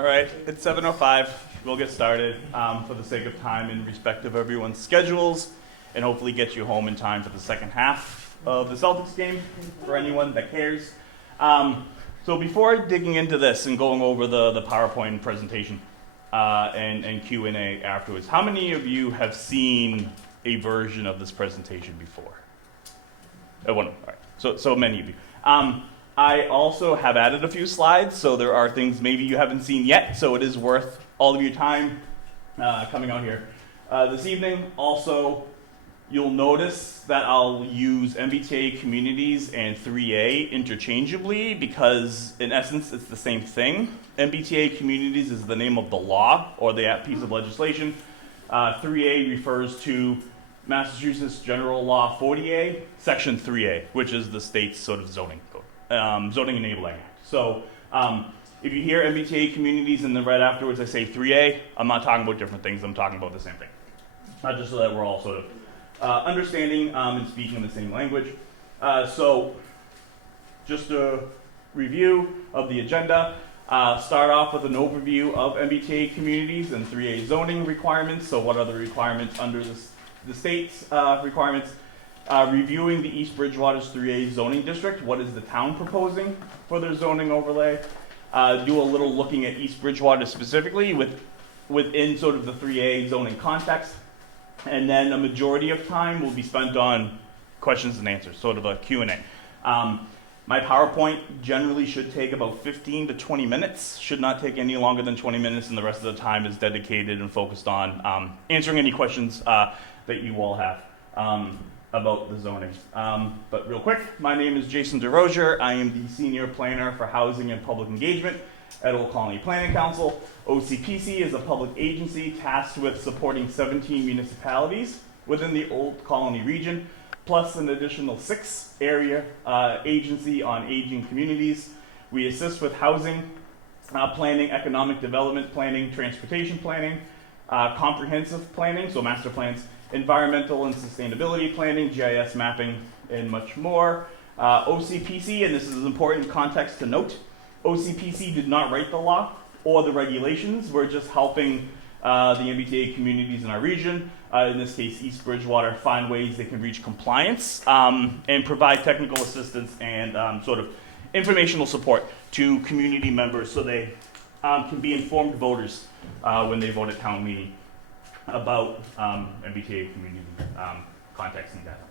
All right, it's 7:05. We'll get started for the sake of time in respect of everyone's schedules and hopefully get you home in time for the second half of the Celtics game for anyone that cares. So before digging into this and going over the PowerPoint presentation and Q&A afterwards, how many of you have seen a version of this presentation before? One. All right. So many of you. I also have added a few slides, so there are things maybe you haven't seen yet, so it is worth all of your time coming out here this evening. Also, you'll notice that I'll use MBTA communities and 3A interchangeably because, in essence, it's the same thing. MBTA communities is the name of the law or the piece of legislation. 3A refers to Massachusetts General Law 40A, Section 3A, which is the state's sort of zoning code, zoning enabling act. So if you hear MBTA communities and then right afterwards I say 3A, I'm not talking about different things, I'm talking about the same thing. Just so that we're all sort of understanding and speaking the same language. So just a review of the agenda. Start off with an overview of MBTA communities and 3A zoning requirements. So what are the requirements under the state's requirements? Reviewing the East Bridgewater's 3A zoning district. What is the town proposing for their zoning overlay? Do a little looking at East Bridgewater specifically within sort of the 3A zoning context. And then a majority of time will be spent on questions and answers, sort of a Q&A. My PowerPoint generally should take about 15 to 20 minutes, should not take any longer than 20 minutes, and the rest of the time is dedicated and focused on answering any questions that you all have about the zoning. But real quick, my name is Jason DeRozier. I am the Senior Planner for Housing and Public Engagement at Old Colony Planning Council. OCPC is a public agency tasked with supporting 17 municipalities within the Old Colony region, plus an additional 6 area agency on aging communities. We assist with housing planning, economic development planning, transportation planning, comprehensive planning, so master plans, environmental and sustainability planning, GIS mapping, and much more. OCPC, and this is an important context to note, OCPC did not write the law or the regulations. We're just helping the MBTA communities in our region, in this case East Bridgewater, find ways they can reach compliance and provide technical assistance and sort of informational support to community members so they can be informed voters when they vote at town meeting about MBTA community context and data.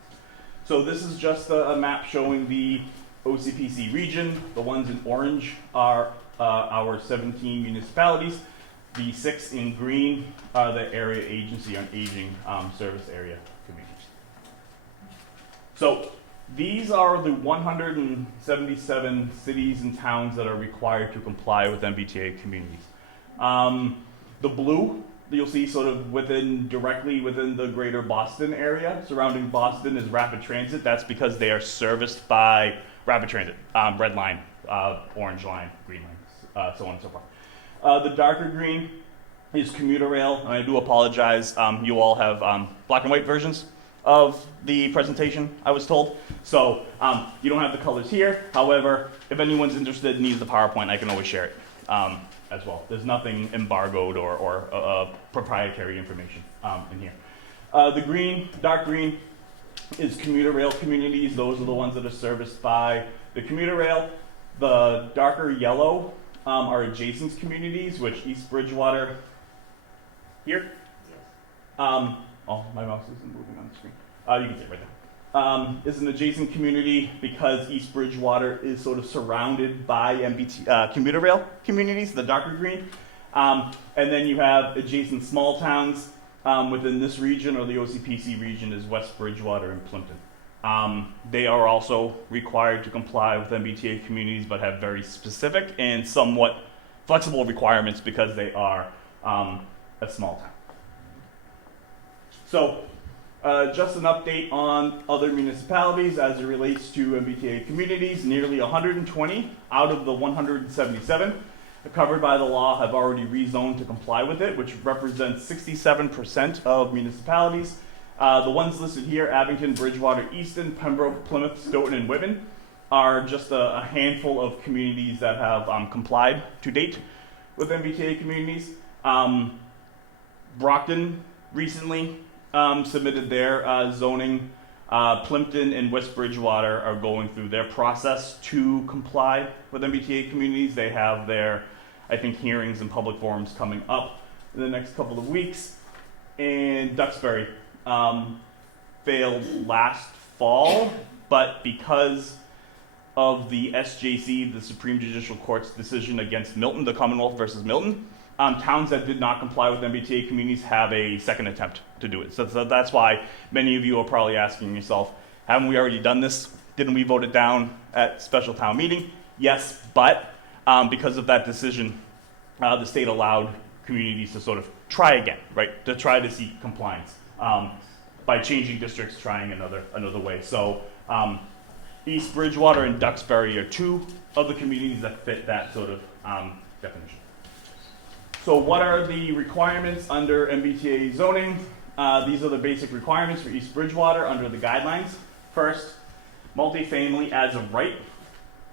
So this is just a map showing the OCPC region. The ones in orange are our 17 municipalities. The 6 in green are the area agency on aging service area communities. So these are the 177 cities and towns that are required to comply with MBTA communities. The blue, you'll see sort of directly within the greater Boston area. Surrounding Boston is rapid transit. That's because they are serviced by rapid transit, red line, orange line, green line, so on and so forth. The darker green is commuter rail, and I do apologize. You all have black and white versions of the presentation, I was told. So you don't have the colors here. However, if anyone's interested and needs the PowerPoint, I can always share it as well. There's nothing embargoed or proprietary information in here. The green, dark green, is commuter rail communities. Those are the ones that are serviced by the commuter rail. The darker yellow are adjacent communities, which East Bridgewater, here? Yes. Oh, my mouse isn't moving on the screen. You can see it right there. Is an adjacent community because East Bridgewater is sort of surrounded by commuter rail communities, the darker green. And then you have adjacent small towns within this region, or the OCPC region, is West Bridgewater and Plimpton. They are also required to comply with MBTA communities, but have very specific and somewhat flexible requirements because they are a small town. So just an update on other municipalities as it relates to MBTA communities. Nearly 120 out of the 177 covered by the law have already rezoned to comply with it, which represents 67% of municipalities. The ones listed here, Abington, Bridgewater, Easton, Pembroke, Plymouth, Stoughton, and Whitman, are just a handful of communities that have complied to date with MBTA communities. Brockton recently submitted their zoning. Plimpton and West Bridgewater are going through their process to comply with MBTA communities. They have their, I think, hearings and public forums coming up in the next couple of weeks. And Duxbury failed last fall, but because of the SJC, the Supreme Judicial Court's decision against Milton, the Commonwealth versus Milton, towns that did not comply with MBTA communities have a second attempt to do it. So that's why many of you are probably asking yourself, haven't we already done this? Didn't we vote it down at special town meeting? Yes, but because of that decision, the state allowed communities to sort of try again, right? To try to seek compliance by changing districts, trying another way. So East Bridgewater and Duxbury are two of the communities that fit that sort of definition. So what are the requirements under MBTA zoning? These are the basic requirements for East Bridgewater under the guidelines. First, multifamily as of right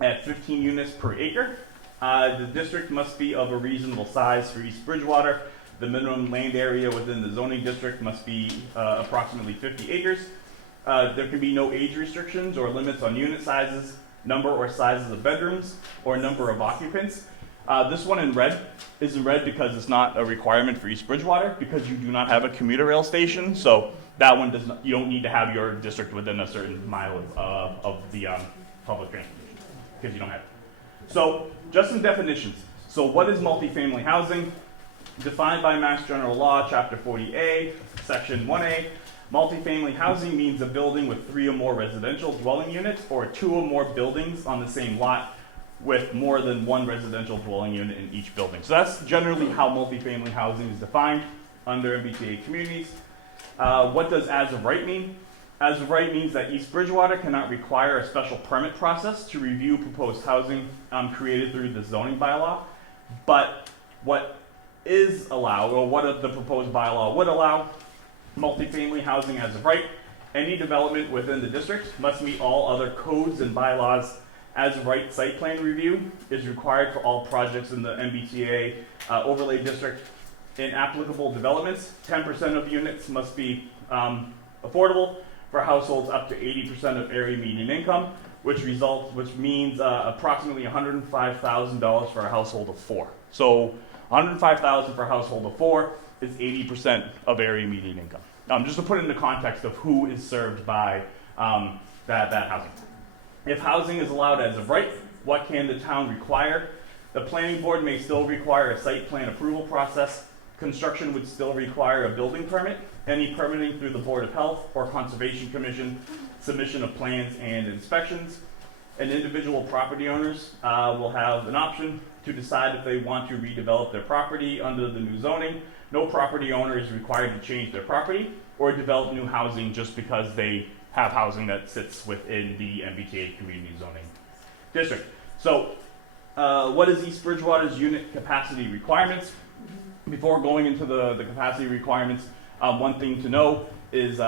at 15 units per acre. The district must be of a reasonable size for East Bridgewater. The minimum land area within the zoning district must be approximately 50 acres. There can be no age restrictions or limits on unit sizes, number or sizes of bedrooms, or number of occupants. This one in red is in red because it's not a requirement for East Bridgewater because you do not have a commuter rail station. So that one does not. You don't need to have your district within a certain mile of the public transportation because you don't have it. So just some definitions. So what is multifamily housing? Defined by Mass General Law, Chapter 40A, Section 1A. Multifamily housing means a building with 3 or more residential dwelling units or 2 or more buildings on the same lot with more than 1 residential dwelling unit in each building. So that's generally how multifamily housing is defined under MBTA communities. What does as of right mean? As of right means that East Bridgewater cannot require a special permit process to review proposed housing created through the zoning bylaw. But what is allowed, or what the proposed bylaw would allow, multifamily housing as of right, any development within the district must meet all other codes and bylaws. As of right site plan review is required for all projects in the MBTA overlay district. In applicable developments, 10% of units must be affordable for households up to 80% of area median income, which means approximately $105,000 for a household of 4. So $105,000 for a household of 4 is 80% of area median income. Just to put it in the context of who is served by that housing. If housing is allowed as of right, what can the town require? The planning board may still require a site plan approval process. Construction would still require a building permit. Any permitting through the Board of Health or Conservation Commission, submission of plans and inspections. And individual property owners will have an option to decide if they want to redevelop their property under the new zoning. No property owner is required to change their property or develop new housing just because they have housing that sits within the MBTA community zoning district. So what is East Bridgewater's unit capacity requirements? Before going into the capacity requirements, one thing to know is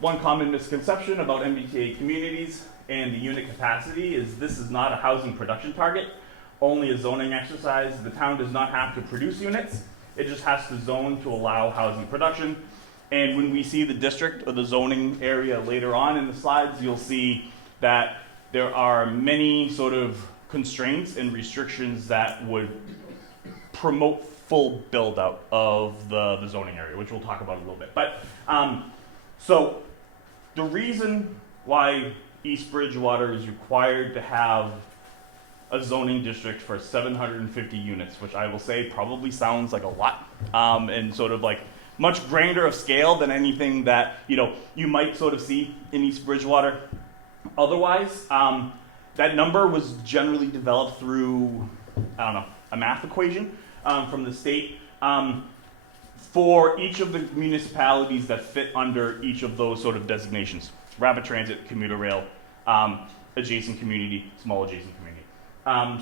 one common misconception about MBTA communities and the unit capacity is this is not a housing production target, only a zoning exercise. The town does not have to produce units. It just has to zone to allow housing production. And when we see the district or the zoning area later on in the slides, you'll see that there are many sort of constraints and restrictions that would promote full build out of the zoning area, which we'll talk about a little bit. But so the reason why East Bridgewater is required to have a zoning district for 750 units, which I will say probably sounds like a lot, and sort of like much grander of scale than anything that you might sort of see in East Bridgewater. Otherwise, that number was generally developed through, a math equation from the state for each of the municipalities that fit under each of those sort of designations: rapid transit, commuter rail, adjacent community, small adjacent community.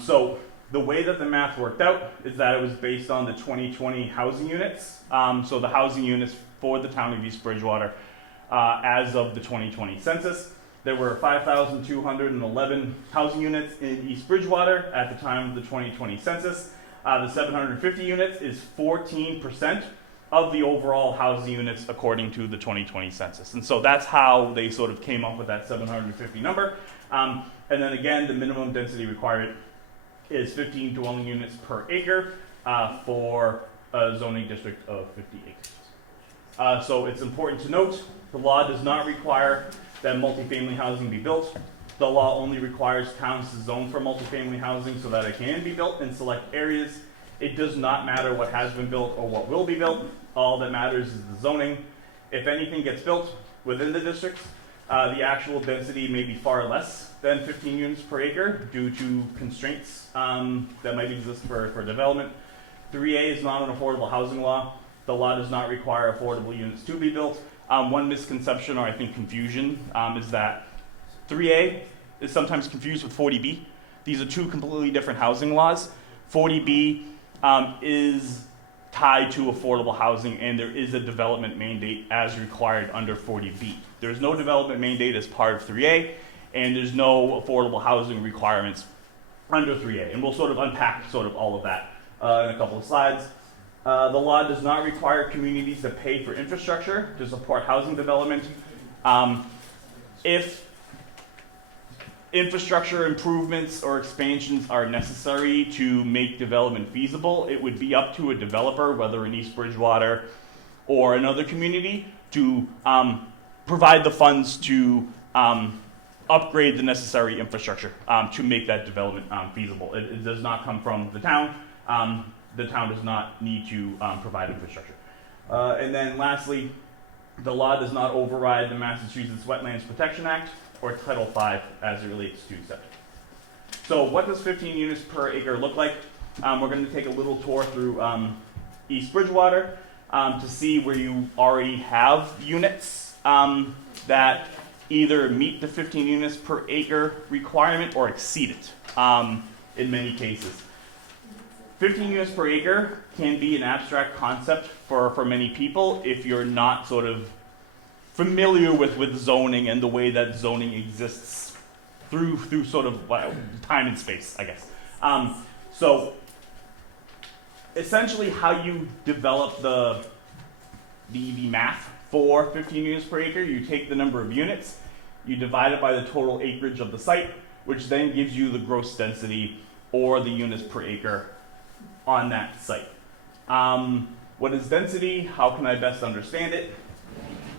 So the way that the math worked out is that it was based on the 2020 housing units. So the housing units for the town of East Bridgewater as of the 2020 census. There were 5,211 housing units in East Bridgewater at the time of the 2020 census. The 750 units is 14% of the overall housing units according to the 2020 census. And so that's how they sort of came up with that 750 number. And then again, the minimum density requirement is 15 dwelling units per acre for a zoning district of 50 acres. So it's important to note, the law does not require that multifamily housing be built. The law only requires towns to zone for multifamily housing so that it can be built in select areas. It does not matter what has been built or what will be built. All that matters is the zoning. If anything gets built within the districts, the actual density may be far less than 15 units per acre due to constraints that might exist for development. 3A is not an affordable housing law. The law does not require affordable units to be built. One misconception, or I think confusion, is that 3A is sometimes confused with 40B. These are two completely different housing laws. 40B is tied to affordable housing, and there is a development mandate as required under 40B. There's no development mandate as part of 3A, and there's no affordable housing requirements under 3A. And we'll sort of unpack sort of all of that in a couple of slides. The law does not require communities to pay for infrastructure to support housing development. If infrastructure improvements or expansions are necessary to make development feasible, it would be up to a developer, whether in East Bridgewater or another community, to provide the funds to upgrade the necessary infrastructure to make that development feasible. It does not come from the town. The town does not need to provide infrastructure. And then lastly, the law does not override the Massachusetts Wetlands Protection Act or Title V as it relates to septic. So what does 15 units per acre look like? We're going to take a little tour through East Bridgewater to see where you already have units that either meet the 15 units per acre requirement or exceed it in many cases. 15 units per acre can be an abstract concept for many people if you're not sort of familiar with zoning and the way that zoning exists through sort of time and space, I guess. So essentially how you develop the math for 15 units per acre, you take the number of units, you divide it by the total acreage of the site, which then gives you the gross density or the units per acre on that site. What is density? How can I best understand it?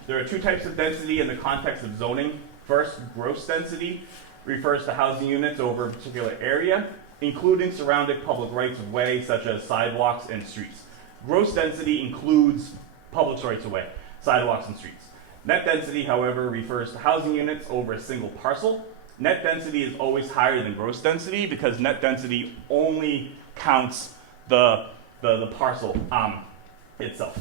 There are two types of density in the context of zoning. First, gross density refers to housing units over a particular area, including surrounding public rights of way, such as sidewalks and streets. Gross density includes public rights of way, sidewalks and streets. Net density, however, refers to housing units over a single parcel. Net density is always higher than gross density because net density only counts the parcel itself.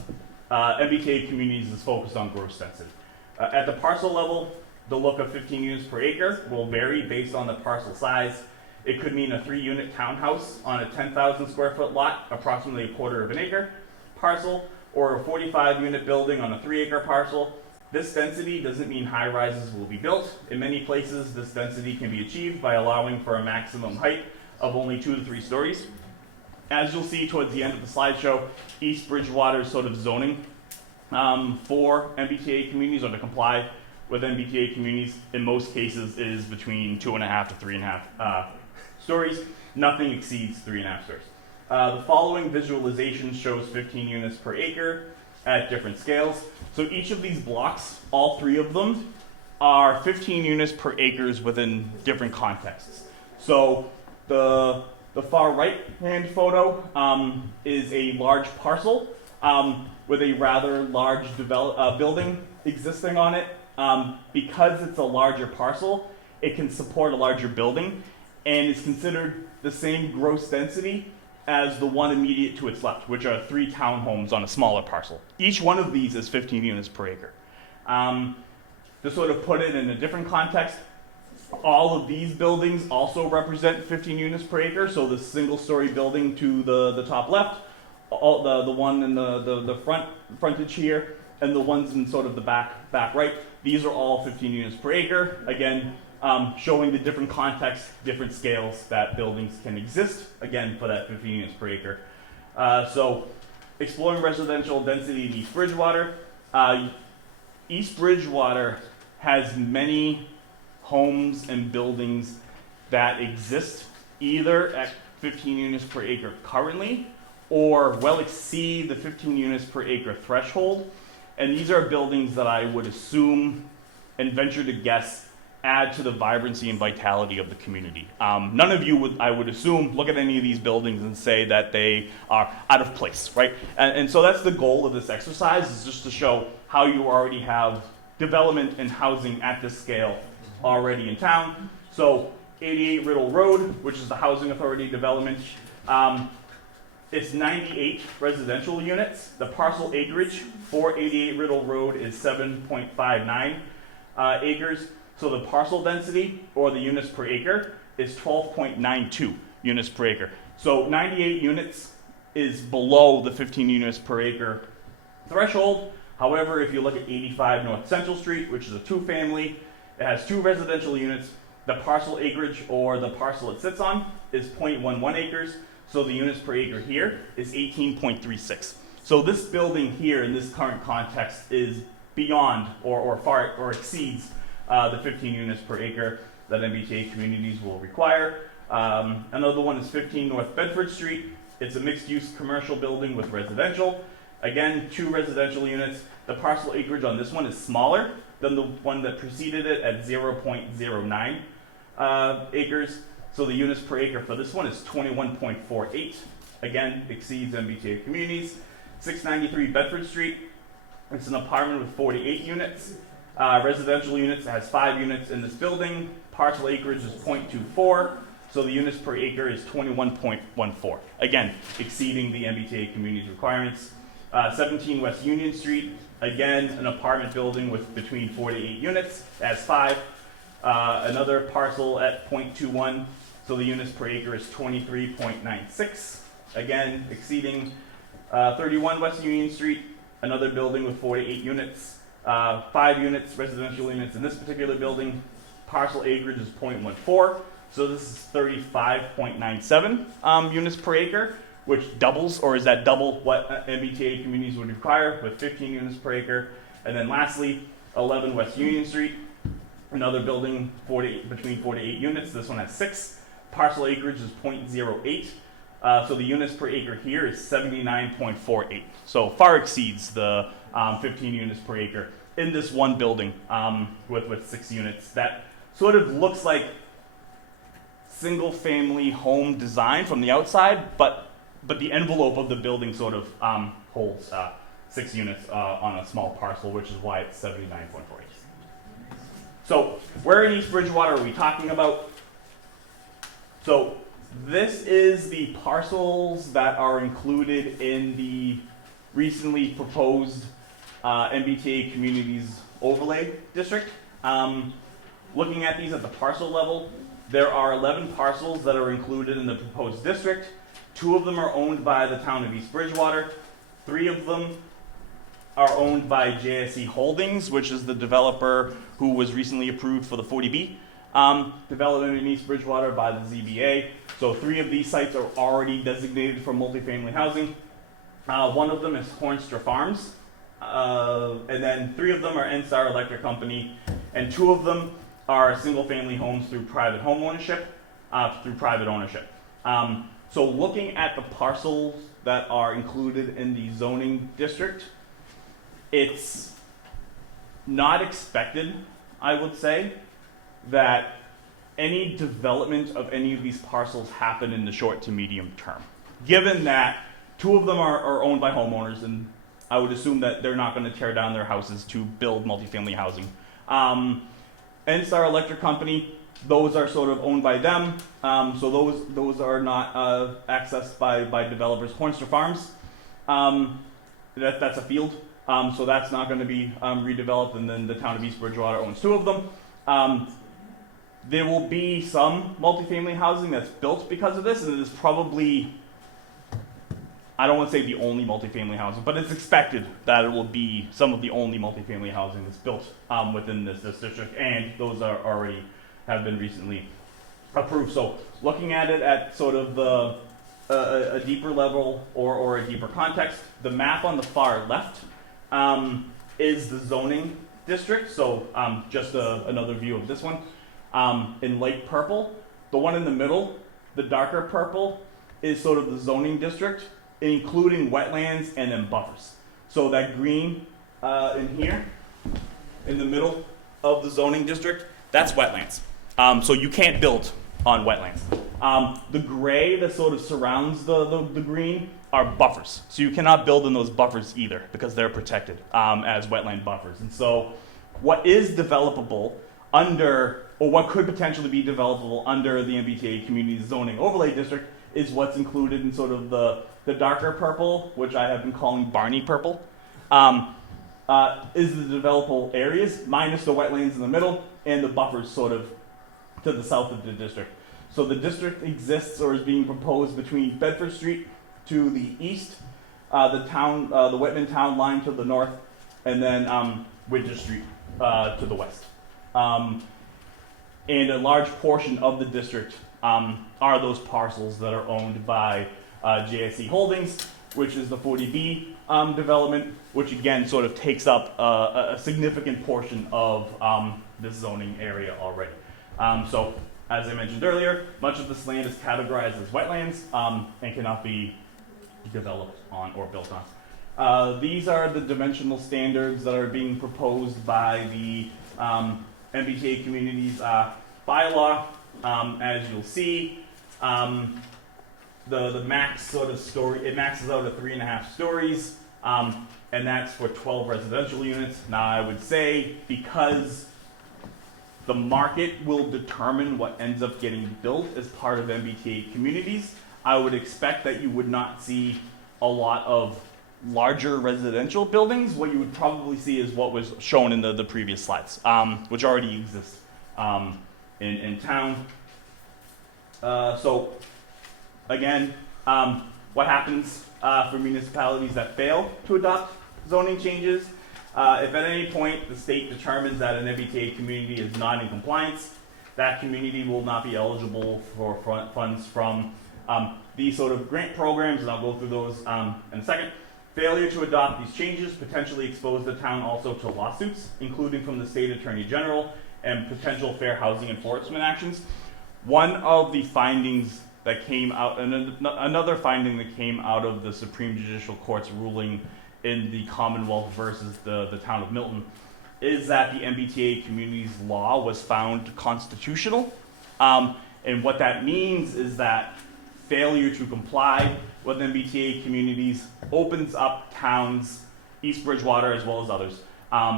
MBTA communities is focused on gross density. At the parcel level, the look of 15 units per acre will vary based on the parcel size. It could mean a 3-unit townhouse on a 10,000 square foot lot, approximately a quarter of an acre parcel, or a 45-unit building on a 3-acre parcel. This density doesn't mean high rises will be built. In many places, this density can be achieved by allowing for a maximum height of only 2 to 3 stories. As you'll see towards the end of the slideshow, East Bridgewater's sort of zoning for MBTA communities, or to comply with MBTA communities, in most cases is between 2.5 to 3.5 stories. Nothing exceeds 3.5 stories. The following visualization shows 15 units per acre at different scales. So each of these blocks, all 3 of them, are 15 units per acres within different contexts. So the far right-hand photo is a large parcel with a rather large building existing on it. Because it's a larger parcel, it can support a larger building and is considered the same gross density as the one immediate to its left, which are 3 townhomes on a smaller parcel. Each one of these is 15 units per acre. To sort of put it in a different context, all of these buildings also represent 15 units per acre. So the single-story building to the top left, the one in the frontage here, and the ones in sort of the back right, these are all 15 units per acre. Again, showing the different contexts, different scales that buildings can exist, again, for that 15 units per acre. So exploring residential density in East Bridgewater. East Bridgewater has many homes and buildings that exist either at 15 units per acre currently or well exceed the 15 units per acre threshold. And these are buildings that I would assume and venture to guess add to the vibrancy and vitality of the community. None of you would, I would assume, look at any of these buildings and say that they are out of place, right? And so that's the goal of this exercise, is just to show how you already have development and housing at this scale already in town. So 88 Riddle Road, which is the Housing Authority development, it's 98 residential units. The parcel acreage for 88 Riddle Road is 7.59 acres. So the parcel density, or the units per acre, is 12.92 units per acre. So 98 units is below the 15 units per acre threshold. However, if you look at 85 North Central Street, which is a two-family, it has 2 residential units. The parcel acreage, or the parcel it sits on, is 0.11 acres. So the units per acre here is 18.36. So this building here in this current context is beyond or far or exceeds the 15 units per acre that MBTA communities will require. Another one is 15 North Bedford Street. It's a mixed-use commercial building with residential. Again, 2 residential units. The parcel acreage on this one is smaller than the one that preceded it at 0.09 acres. So the units per acre for this one is 21.48. Again, exceeds MBTA communities. 693 Bedford Street. It's an apartment with 48 units. Residential units, it has 5 units in this building. Parcel acreage is 0.24. So the units per acre is 21.14. Again, exceeding the MBTA community's requirements. 17 West Union Street. Again, an apartment building with between 4 to 8 units. It has 5. Another parcel at 0.21. So the units per acre is 23.96. Again, exceeding 31 West Union Street. Another building with 4 to 8 units. 5 units, residential units in this particular building. Parcel acreage is 0.14. So this is 35.97 units per acre, which doubles, or is that double what MBTA communities would require with 15 units per acre. And then lastly, 11 West Union Street. Another building between 4 to 8 units. This one has 6. Parcel acreage is 0.08. So the units per acre here is 79.48. So far exceeds the 15 units per acre in this one building with 6 units. That sort of looks like single family home design from the outside, but the envelope of the building sort of holds 6 units on a small parcel, which is why it's 79.48. So where in East Bridgewater are we talking about? So this is the parcels that are included in the recently proposed MBTA Communities Overlay District. Looking at these at the parcel level, there are 11 parcels that are included in the proposed district. 2 of them are owned by the town of East Bridgewater. 3 of them are owned by JSE Holdings, which is the developer who was recently approved for the 40B development in East Bridgewater by the ZBA. So 3 of these sites are already designated for multifamily housing. 1 of them is Hornstra Farms, and then 3 of them are NSTAR Electric Company, and 2 of them are single-family homes through private home ownership, So looking at the parcels that are included in the zoning district, it's not expected, I would say, that any development of any of these parcels happen in the short to medium term. Given that 2 of them are owned by homeowners, and I would assume that they're not going to tear down their houses to build multifamily housing. NSTAR Electric Company, those are sort of owned by them, so those are not accessed by developers. Hornstra Farms, that's a field, so that's not going to be redeveloped, and then the town of East Bridgewater owns 2 of them. There will be some multifamily housing that's built because of this, and it is probably, I don't want to say the only multifamily housing, but it's expected that it will be some of the only multifamily housing that's built within this district, and those are already have been recently approved. So looking at it at sort of the a deeper level or a deeper context, the map on the far left is the zoning district. So just another view of this one. In light purple, the one in the middle, the darker purple, is sort of the zoning district, including wetlands and then buffers. So that green in here, in the middle of the zoning district, that's wetlands. So you can't build on wetlands. The gray that sort of surrounds the green are buffers. So you cannot build in those buffers either because they're protected as wetland buffers. And so what is developable under, or what could potentially be developable under the MBTA Community Zoning Overlay District is what's included in sort of the darker purple, which I have been calling Barney purple, is the developable areas minus the wetlands in the middle and the buffers sort of to the south of the district. So the district exists or is being proposed between Bedford Street to the east, the Whitman town line to the north, and then Winter Street to the west. And a large portion of the district are those parcels that are owned by JSE Holdings, which is the 40B development, which again sort of takes up a significant portion of this zoning area already. So, as I mentioned earlier, much of this land is categorized as wetlands and cannot be developed on or built on. These are the dimensional standards that are being proposed by the MBTA Communities bylaw. As you'll see, the max sort of story, it maxes out at 3.5 stories, and that's for 12 residential units. Now I would say because the market will determine what ends up getting built as part of MBTA communities, I would expect that you would not see a lot of larger residential buildings. What you would probably see is what was shown in the previous slides, which already exists in town. So again, what happens for municipalities that fail to adopt zoning changes? If at any point the state determines that an MBTA community is not in compliance, that community will not be eligible for funds from these sort of grant programs, and I'll go through those in a second. Failure to adopt these changes potentially expose the town also to lawsuits, including from the state attorney general and potential fair housing enforcement actions. One of the findings that came out, and another finding that came out of the Supreme Judicial Court's ruling in the Commonwealth versus the town of Milton, is that the MBTA communities law was found constitutional. And what that means is that failure to comply with MBTA communities opens up towns, East Bridgewater as well as others.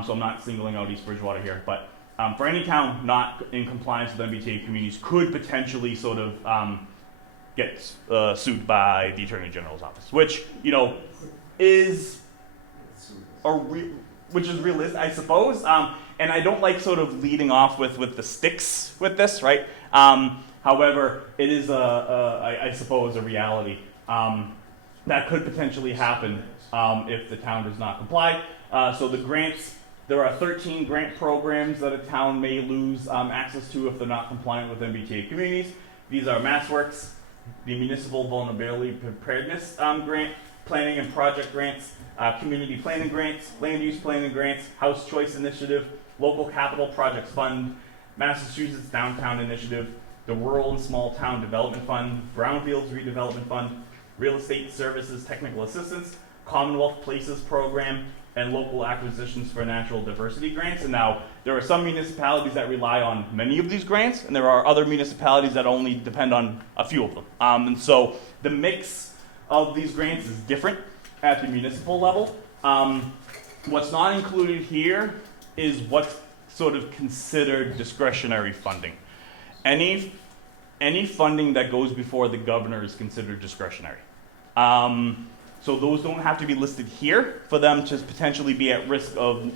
So I'm not singling out East Bridgewater here, but for any town not in compliance with MBTA communities could potentially sort of get sued by the Attorney General's office, which is which is realistic, I suppose. And I don't like sort of leading off with the sticks with this, right? However, it is I suppose a reality that could potentially happen if the town does not comply. So the grants. There are 13 grant programs that a town may lose access to if they're not compliant with MBTA communities. These are MassWorks, the Municipal Vulnerability Preparedness Grant, Planning and Project Grants, Community Planning Grants, Land Use Planning Grants, House Choice Initiative, Local Capital Projects Fund, Massachusetts Downtown Initiative, the Rural and Small Town Development Fund, Brownfields Redevelopment Fund, Real Estate Services Technical Assistance, Commonwealth Places Program, and Local Acquisitions for Natural Diversity Grants. And now, there are some municipalities that rely on many of these grants, and there are other municipalities that only depend on a few of them. And so, the mix of these grants is different at the municipal level. What's not included here is what's sort of considered discretionary funding. Any funding that goes before the governor is considered discretionary. So those don't have to be listed here for them to potentially be at risk of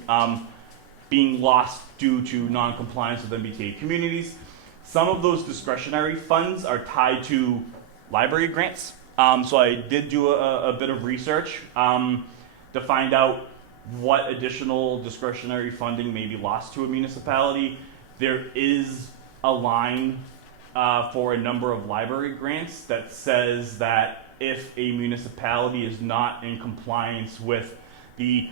being lost due to non-compliance with MBTA communities. Some of those discretionary funds are tied to library grants. So I did do a bit of research to find out what additional discretionary funding may be lost to a municipality. There is a line for a number of library grants that says that if a municipality is not in compliance with the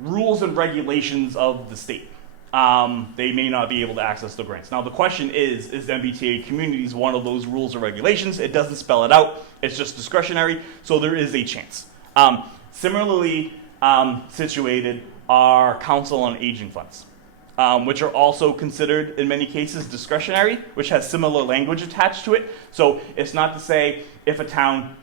rules and regulations of the state, they may not be able to access the grants. Now the question is MBTA Communities one of those rules or regulations? It doesn't spell it out, it's just discretionary, so there is a chance. Similarly situated are Council on Aging funds, which are also considered in many cases discretionary, which has similar language attached to it. So it's not to say if a town,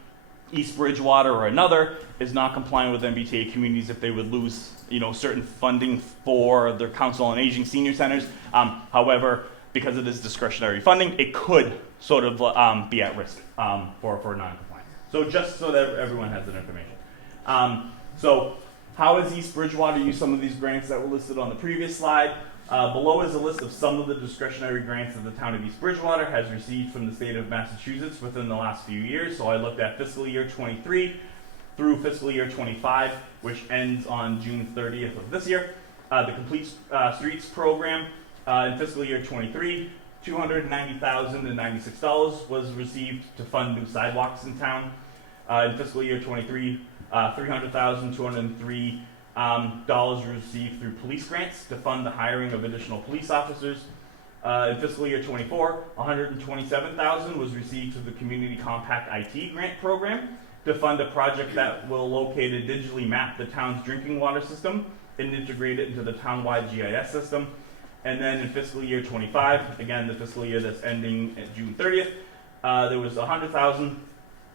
East Bridgewater or another, is not compliant with MBTA Communities, if they would lose, certain funding for their Council on Aging senior centers. However, because it is discretionary funding, it could sort of be at risk for non-compliance. So just so that everyone has that information. So how has East Bridgewater used some of these grants that were listed on the previous slide? Below is a list of some of the discretionary grants that the town of East Bridgewater has received from the state of Massachusetts within the last few years. So I looked at fiscal year 23 through fiscal year 25, which ends on June 30th of this year. The Complete Streets program in fiscal year 23, $290,096 was received to fund new sidewalks in town. In fiscal year 23, $300,203 dollars received through police grants to fund the hiring of additional police officers. In fiscal year 24, $127,000 was received through the Community Compact IT grant program to fund a project that will locate and digitally map the town's drinking water system and integrate it into the townwide GIS system. And then in fiscal year 25, again the fiscal year that's ending at June 30th, there was $100,000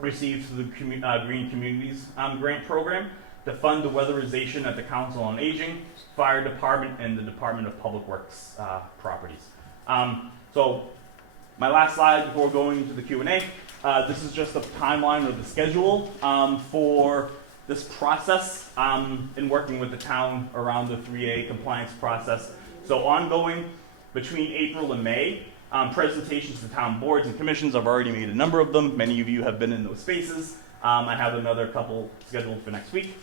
received through the Green Communities grant program to fund the weatherization at the Council on Aging, Fire Department, and the Department of Public Works properties. So my last slide before going into the Q&A, this is just a timeline of the schedule for this process in working with the town around the 3A compliance process. So ongoing between April and May, presentations to town boards and commissions. I've already made a number of them. Many of you have been in those spaces. I have another couple scheduled for next week.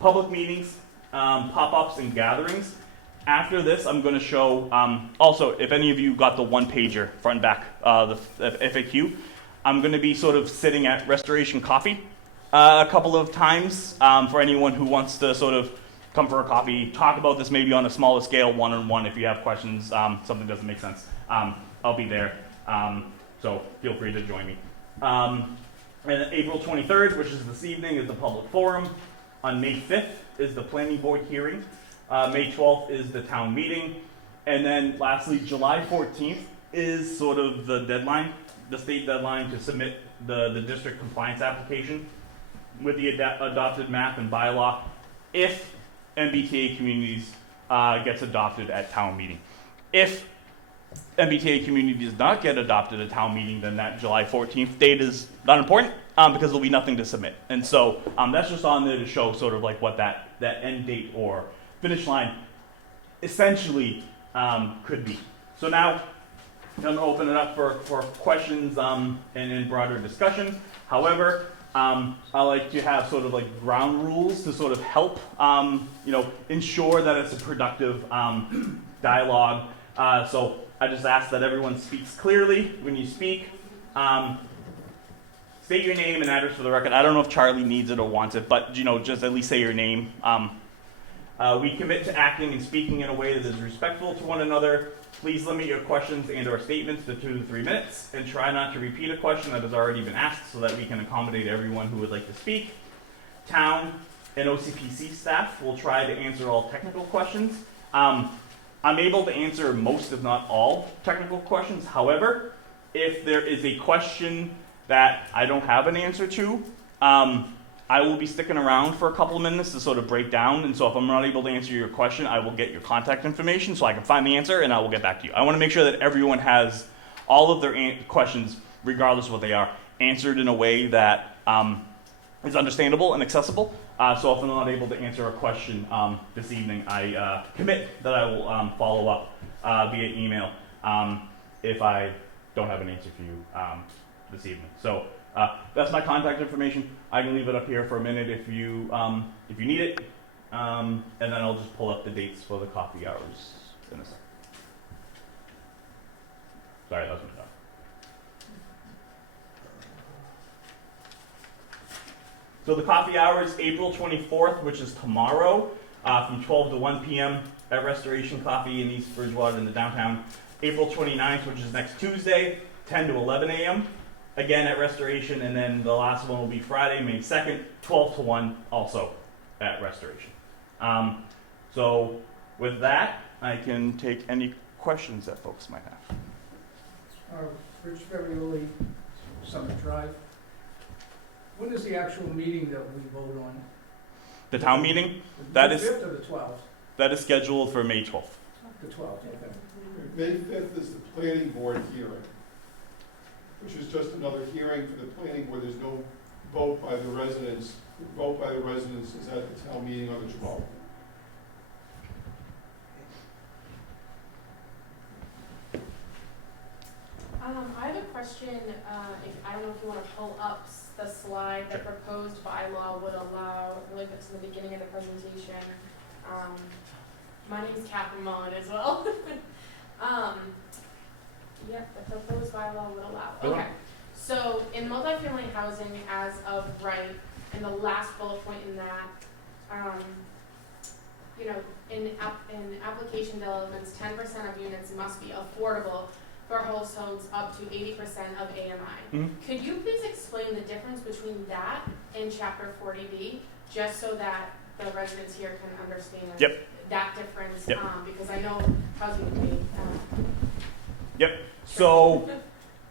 Public meetings, pop-ups, and gatherings. After this, I'm going to show, also, if any of you got the one-pager, front and back, the FAQ, I'm going to be sort of sitting at Restoration Coffee a couple of times for anyone who wants to sort of come for a coffee, talk about this maybe on a smaller scale, one-on-one. If you have questions, something doesn't make sense, I'll be there. So feel free to join me. And then April 23rd, which is this evening, is the public forum. On May 5th is the planning board hearing. May 12th is the town meeting. And then lastly, July 14th is sort of the deadline, the state deadline to submit the district compliance application with the adopted map and bylaw if MBTA Communities gets adopted at town meeting. If MBTA Community does not get adopted at town meeting, then that July 14th date is not important because there'll be nothing to submit. And so that's just on there to show sort of like what that end date or finish line essentially could be. So now I'm going to open it up for questions and broader discussion. However, I like to have sort of like ground rules to sort of help ensure that it's a productive dialogue. So I just ask that everyone speaks clearly when you speak. State your name and address for the record. I don't know if Charlie needs it or wants it, but just at least say your name. We commit to acting and speaking in a way that is respectful to one another. Please limit your questions and/or statements to 2 to 3 minutes, and try not to repeat a question that has already been asked so that we can accommodate everyone who would like to speak. Town and OCPC staff will try to answer all technical questions. I'm able to answer most, if not all, technical questions. However, if there is a question that I don't have an answer to, I will be sticking around for a couple of minutes to sort of break down. And so if I'm not able to answer your question, I will get your contact information so I can find the answer and I will get back to you. I want to make sure that everyone has all of their questions, regardless of what they are, answered in a way that is understandable and accessible. So if I'm not able to answer a question this evening, I commit that I will follow up via email if I don't have an answer for you this evening. So that's my contact information. I can leave it up here for a minute if you need it, and then I'll just pull up the dates for the coffee hours in a second. Sorry, that's what I thought. So the coffee hour is April 24th, which is tomorrow, from 12 to 1 p.m. at Restoration Coffee in East Bridgewater in the downtown. April 29th, which is next Tuesday, 10 to 11 a.m. again at Restoration, and then the last one will be Friday, May 2nd, 12 to 1, also at Restoration. So with that, I can take any questions that folks might have. Rich Ferrioli, Summit Drive. When is the actual meeting that we vote on? The town meeting, The that is 5th or the 12th? that is scheduled for May 12th. The 12th, okay. May 5th is the planning board hearing, which is just another hearing for the planning board. There's no vote by the residents. The vote by the residents is at the town meeting on the 12th. I have a question, I don't know if you want to pull up the slide that proposed bylaw would allow, I believe it's in the beginning of the presentation. My name is Catherine Mullen as well. The proposed bylaw would allow, okay. So in multifamily housing as of right, and the last bullet point in that, in application developments, 10% of units must be affordable for households up to 80% of AMI. Mm-hmm. Could you please explain the difference between that and Chapter 40B, just so that the residents here can understand that difference? Because I know housing can be. So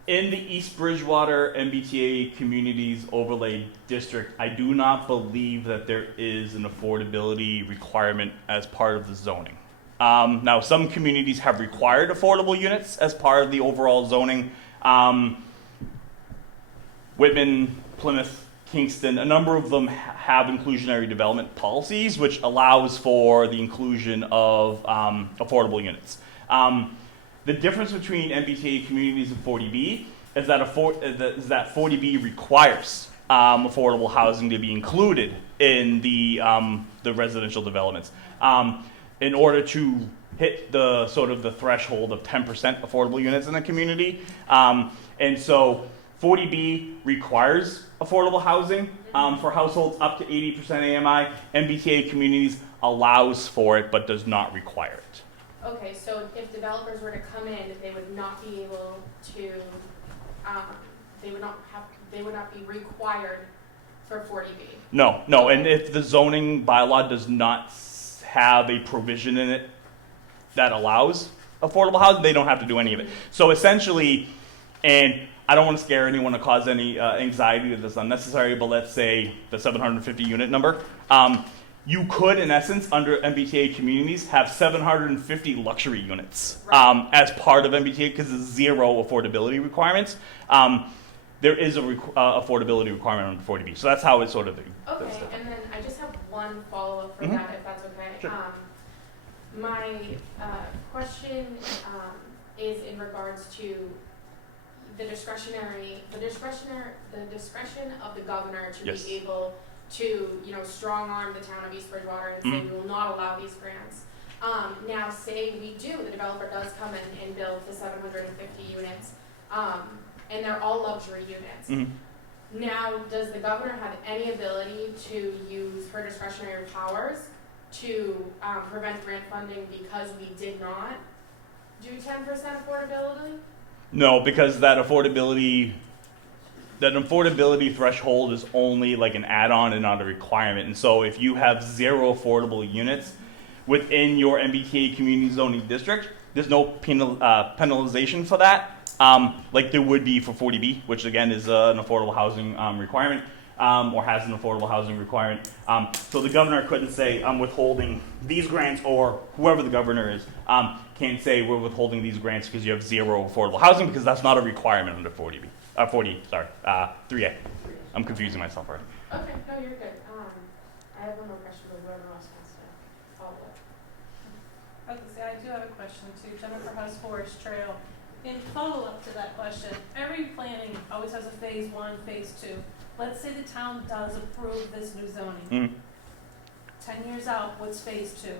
in the East Bridgewater MBTA Communities Overlay District, I do not believe that there is an affordability requirement as part of the zoning. Now, some communities have required affordable units as part of the overall zoning. Whitman, Plymouth, Kingston, a number of them have inclusionary development policies, which allows for the inclusion of affordable units. The difference between MBTA communities and 40B is that 40B requires affordable housing to be included in the residential developments. In order to hit the sort of the threshold of 10% affordable units in the community. And so 40B requires affordable housing for households up to 80% AMI. MBTA communities allows for it but does not require it. Okay, so if developers were to come in, they would not be able to, they would not be required for 40B. No, and if the zoning bylaw does not have a provision in it that allows affordable housing, they don't have to do any of it. So essentially, and I don't want to scare anyone or cause any anxiety that is unnecessary, but let's say the 750 unit number. You could, in essence, under MBTA communities, have 750 luxury units as part of MBTA because there's zero affordability requirements. There is a affordability requirement on 40B, so that's how it's sort of. Okay, and then I just have one follow-up for that, if that's okay. Sure. My question is in regards to the discretion of the governor to be able to, strong arm the town of East Bridgewater and say we will not allow these grants. Now, say we do, the developer does come in and build the 750 units, and they're all luxury units. Mm-hmm. Now, does the governor have any ability to use her discretionary powers to prevent grant funding because we did not do 10% affordability? No, because that affordability threshold is only like an add-on and not a requirement. And so if you have zero affordable units within your MBTA community zoning district, there's no penalization for that, like there would be for 40B, which again is an affordable housing requirement, or has an affordable housing requirement. So the governor couldn't say, I'm withholding these grants, or whoever the governor is, can't say we're withholding these grants because you have zero affordable housing, because that's not a requirement under 3A. I'm confusing myself already. Okay, no, you're good. I have one more question, but whoever else wants to follow up. Okay, I do have a question too. Jennifer House Forest Trail. In follow-up to that question, every planning always has a phase 1, phase 2. Let's say the town does approve this new zoning. 10 years out, what's phase 2?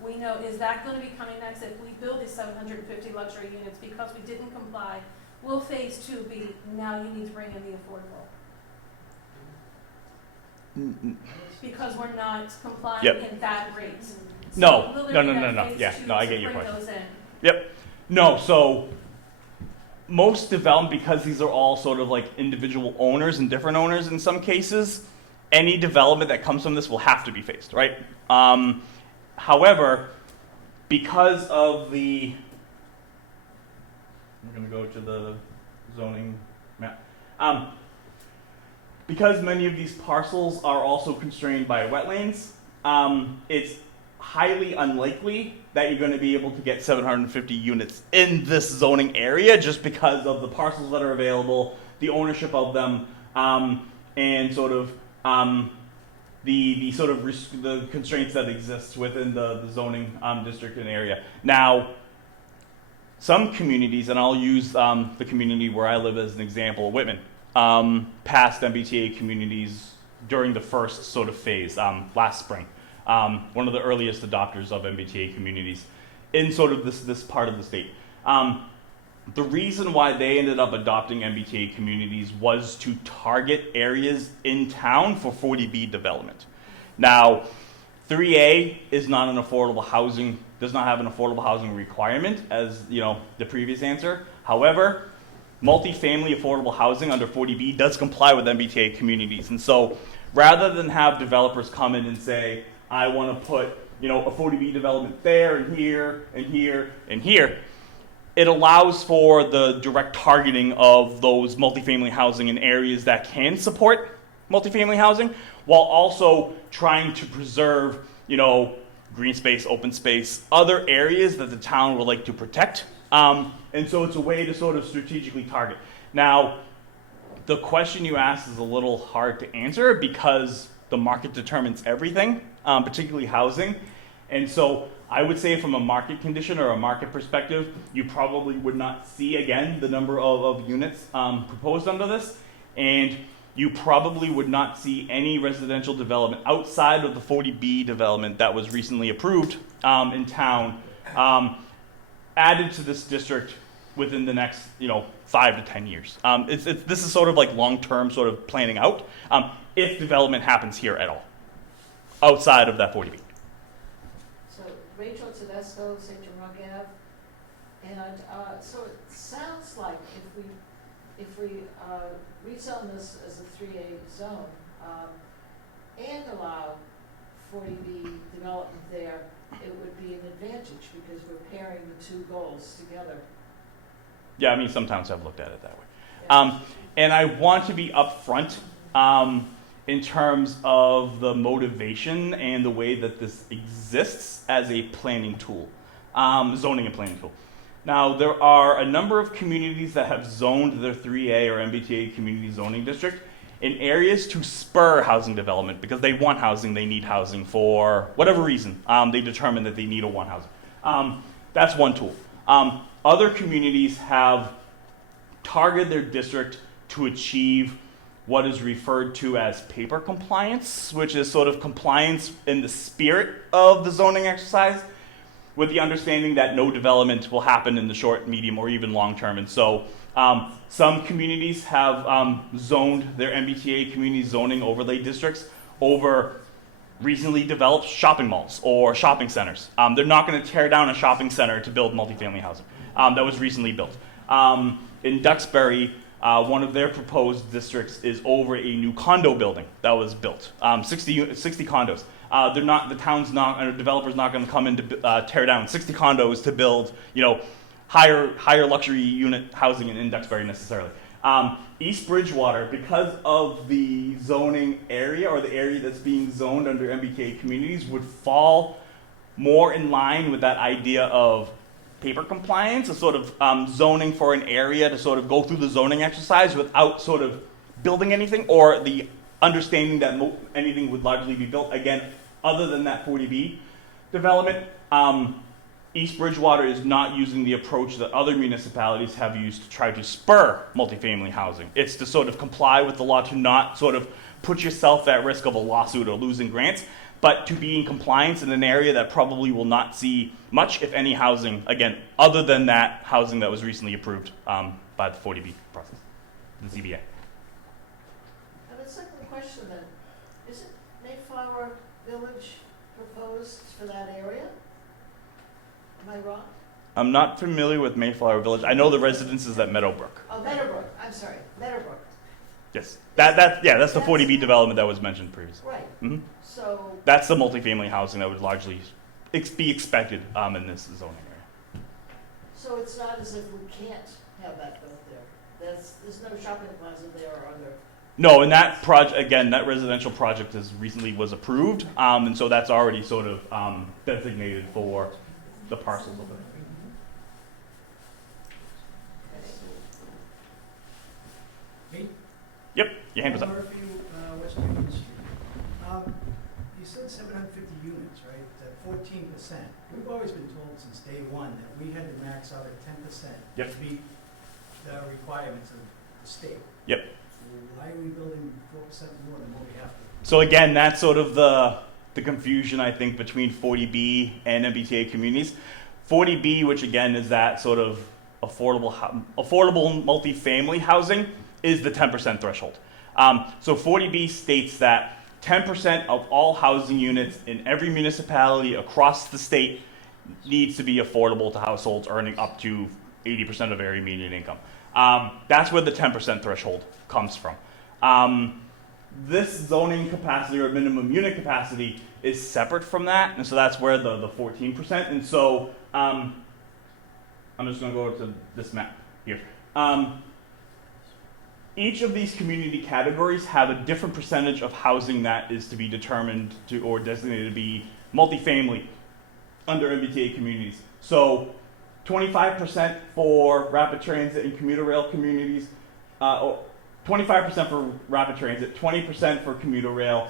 we know, is that gonna be coming next? If we build these 750 luxury units because we didn't comply, will phase 2 be, now you need to bring in the affordable? Because we're not complying Yep. in that rate. So No, will there no, be no, that no, no. phase Yeah, 2 no, I to get your bring question. those in? Yep. No, so most development, because these are all sort of like individual owners and different owners in some cases, any development that comes from this will have to be phased, right? However, because of the, we're going to go to the zoning map. Because many of these parcels are also constrained by wetlands, it's highly unlikely that you're going to be able to get 750 units in this zoning area just because of the parcels that are available, the ownership of them, and sort of the sort of the constraints that exist within the zoning district and area. Now, some communities, and I'll use the community where I live as an example, Whitman, passed MBTA communities during the first sort of phase last spring. One of the earliest adopters of MBTA communities in sort of this part of the state. The reason why they ended up adopting MBTA communities was to target areas in town for 40B development. Now, 3A is not an affordable housing, does not have an affordable housing requirement as, you know, the previous answer. However, multifamily affordable housing under 40B does comply with MBTA communities. And so rather than have developers come in and say, I want to put, you know, a 40B development there and here and here and here, it allows for the direct targeting of those multifamily housing in areas that can support multifamily housing, while also trying to preserve, you know, green space, open space, other areas that the town would like to protect. And so it's a way to sort of strategically target. Now, the question you asked is a little hard to answer because the market determines everything, particularly housing. And so I would say from a market condition or a market perspective, you probably would not see, again, the number of units proposed under this. And you probably would not see any residential development outside of the 40B development that was recently approved in town added to this district within the next, you know, 5 to 10 years. This is sort of like long-term sort of planning out if development happens here at all, outside of that 40B. So Rachel Tedesco, St. John Rock Ave, and so it sounds like if we rezone this as a 3A zone and allow 40B development there, it would be an advantage because we're pairing the two goals together. Yeah, I mean, some towns have looked at it that way. And I want to be upfront in terms of the motivation and the way that this exists as a planning tool, zoning and planning tool. Now, there are a number of communities that have zoned their 3A or MBTA community zoning district in areas to spur housing development because they want housing, they need housing for whatever reason. They determine that they need or want housing. That's one tool. Other communities have targeted their district to achieve what is referred to as paper compliance, which is sort of compliance in the spirit of the zoning exercise, with the understanding that no development will happen in the short, medium, or even long term. And so some communities have zoned their MBTA community zoning overlay districts over recently developed shopping malls or shopping centers. They're not going to tear down a shopping center to build multifamily housing that was recently built. In Duxbury, one of their proposed districts is over a new condo building that was built, 60 condos. The town's not, or the developer's not going to come in to tear down 60 condos to build, you know, higher luxury unit housing in Duxbury necessarily. East Bridgewater, because of the zoning area or the area that's being zoned under MBTA communities, would fall more in line with that idea of paper compliance, a sort of zoning for an area to sort of go through the zoning exercise without sort of building anything, or the understanding that anything would largely be built, again, other than that 40B development. East Bridgewater is not using the approach that other municipalities have used to try to spur multifamily housing. It's to sort of comply with the law to not sort of put yourself at risk of a lawsuit or losing grants. but to be in compliance in an area that probably will not see much, if any, housing, again, other than that housing that was recently approved by the 40B process, the ZBA. And a second question then, isn't Mayflower Village proposed for that area? Am I wrong? I'm not familiar with Mayflower Village. I know the residences at Meadowbrook. Oh, Meadowbrook, I'm sorry, Meadowbrook, Yes, that's the 40B development that was mentioned previously. right. hmm So, That's the multifamily housing that would largely be expected in this zoning area. so it's not as if we can't have that built there? There's no shopping plaza there, or are there? No, and that project, again, that residential project recently was approved, and so that's already sort of designated for the parcels of it. Me? Yep, your hand was up. Murphy, West Union Street. You said 750 units, right? At 14%. We've always been told since day one that we had to max out at 10% Yep. to meet the requirements of the state. Yep. Why are we building 4% more than what we have to? So again, that's sort of the confusion, I think, between 40B and MBTA communities. 40B, which again is that sort of affordable multifamily housing, is the 10% threshold. So 40B states that 10% of all housing units in every municipality across the state needs to be affordable to households earning up to 80% of area median income. That's where the 10% threshold comes from. This zoning capacity or minimum unit capacity is separate from that, and so that's where the 14%. And so I'm just going to go to this map here. Each of these community categories have a different percentage of housing that is to be determined to or designated to be multifamily under MBTA communities. So 25% for rapid transit and commuter rail communities, 25% for rapid transit, 20% for commuter rail,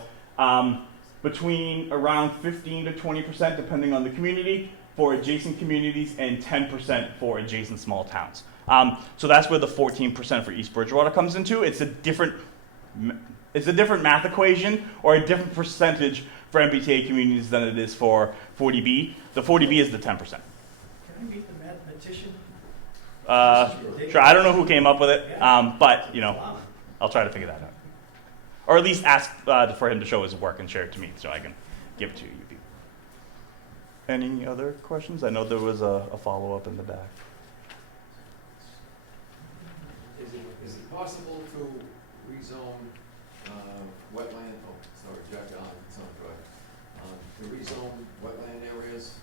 between around 15 to 20% depending on the community for adjacent communities, and 10% for adjacent small towns. So that's where the 14% for East Bridgewater comes into. It's a different math equation or a different percentage for MBTA communities than it is for 40B. The 40B is the 10%. Can I meet the mathematician? Sure, I don't know who came up with it, but you know, I'll try to figure that out. Or at least ask for him to show his work and share it to me so I can give it to you people. Any other questions? I know there was a follow-up in the back. Is it possible to rezone wetland, Jack Allen, it's not dry, to rezone wetland areas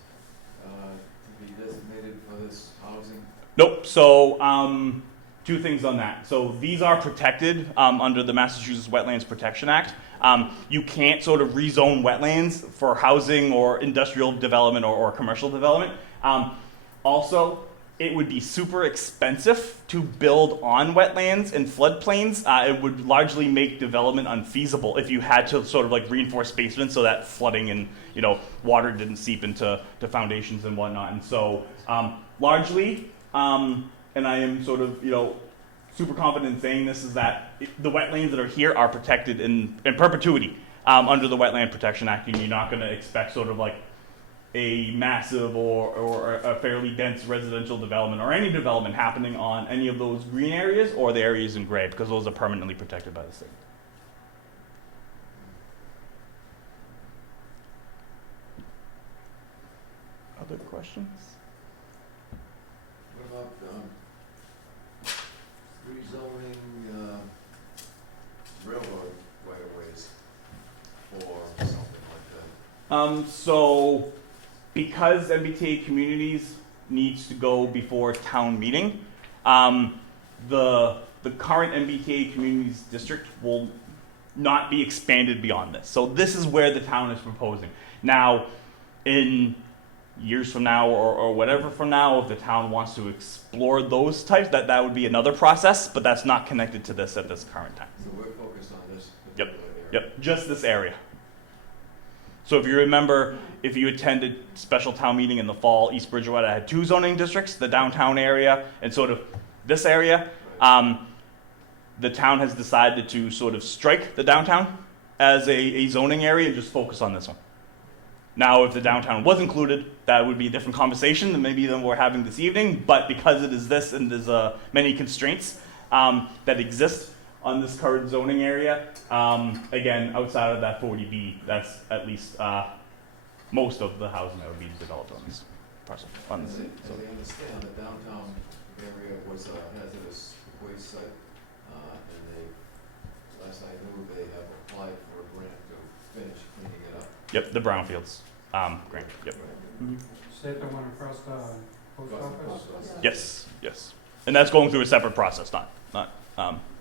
to be designated for this housing? Nope. So two things on that. So these are protected under the Massachusetts Wetlands Protection Act. You can't sort of rezone wetlands for housing or industrial development or commercial development. Also, it would be super expensive to build on wetlands and floodplains. It would largely make development unfeasible if you had to sort of like reinforce basements so that flooding and water didn't seep into foundations and whatnot. And so largely, and I am sort of super confident in saying this, is that the wetlands that are here are protected in perpetuity under the Wetland Protection Act, and you're not going to expect sort of like a massive or a fairly dense residential development or any development happening on any of those green areas or the areas in gray, because those are permanently protected by the state. Other questions? What about rezoning railroad right-of-ways or something like that? So because MBTA communities needs to go before town meeting, the current MBTA communities district will not be expanded beyond this. So this is where the town is proposing. Now, in years from now or whatever from now, if the town wants to explore those types, that would be another process, but that's not connected to this at this current time. So we're focused on this Yep. particular area? Yep, just this area. So if you remember, if you attended special town meeting in the fall, East Bridgewater had two zoning districts, the downtown area and sort of this area. The town has decided to sort of strike the downtown as a zoning area and just focus on this one. Now, if the downtown was included, that would be a different conversation than maybe than we're having this evening. But because it is this and there's many constraints that exist on this current zoning area, again, outside of that 40B, that's at least most of the housing that would be developed on this parcel. On this, As I understand, the downtown area was a hazardous waste site, and they, last I knew, they have applied for a grant to finish cleaning it up. Yep, the brownfields grant. Yep. Mhm. State the one across the post office? Yes, yes. And that's going through a separate process, not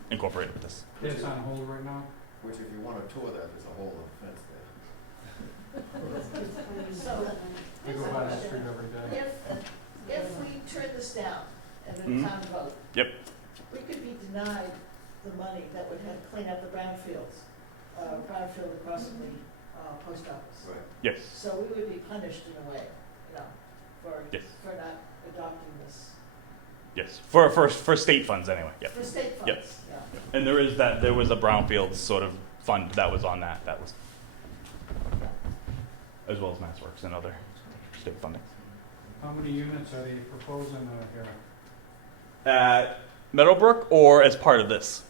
incorporated with this. It's on hold right now? Which, if you want to tour that, there's a whole other fence there. So, I go by that street every day. if we turn this down and the Mhm. town vote. Yep. We could be denied the money that would have clean up the brownfield across from the, post office. Right. Yes, So we would be punished in a way, you know, Yes. for not adopting this, yes. For state funds anyway. Yep. for state funds, Yep. yeah. And there was a brownfields sort of fund that was on that. That was as well as MassWorks and other state funding. How many units are they proposing here? At Meadowbrook or as part of this?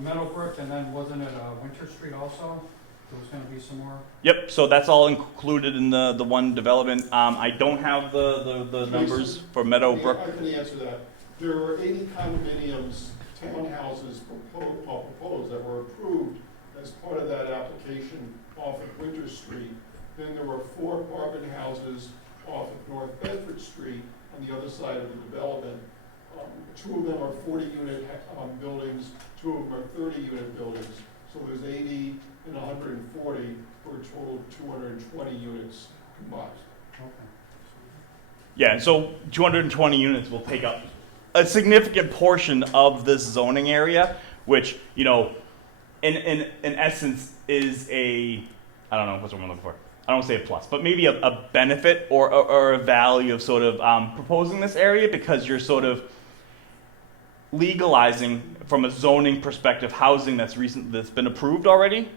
Meadowbrook, and then wasn't it Winter Street also? There was gonna be some more? Yep. So that's all included in the one development. I don't have the numbers for Meadowbrook. I can answer that. There are 80 condominiums, townhouses proposed that were approved as part of that application off of Winter Street. Then there were 4 apartment houses off of North Bedford Street on the other side of the development. 2 of them are 40-unit buildings, 2 of them are 30-unit buildings. So there's 80 and 140 for a total of 220 units combined. Okay. Yeah, and so 220 units will take up a significant portion of this zoning area, which, you know, in essence is I don't know what's what I'm looking for. I don't want to say a plus, but maybe a benefit or a value of sort of proposing this area, because you're sort of legalizing from a zoning perspective housing that's been approved already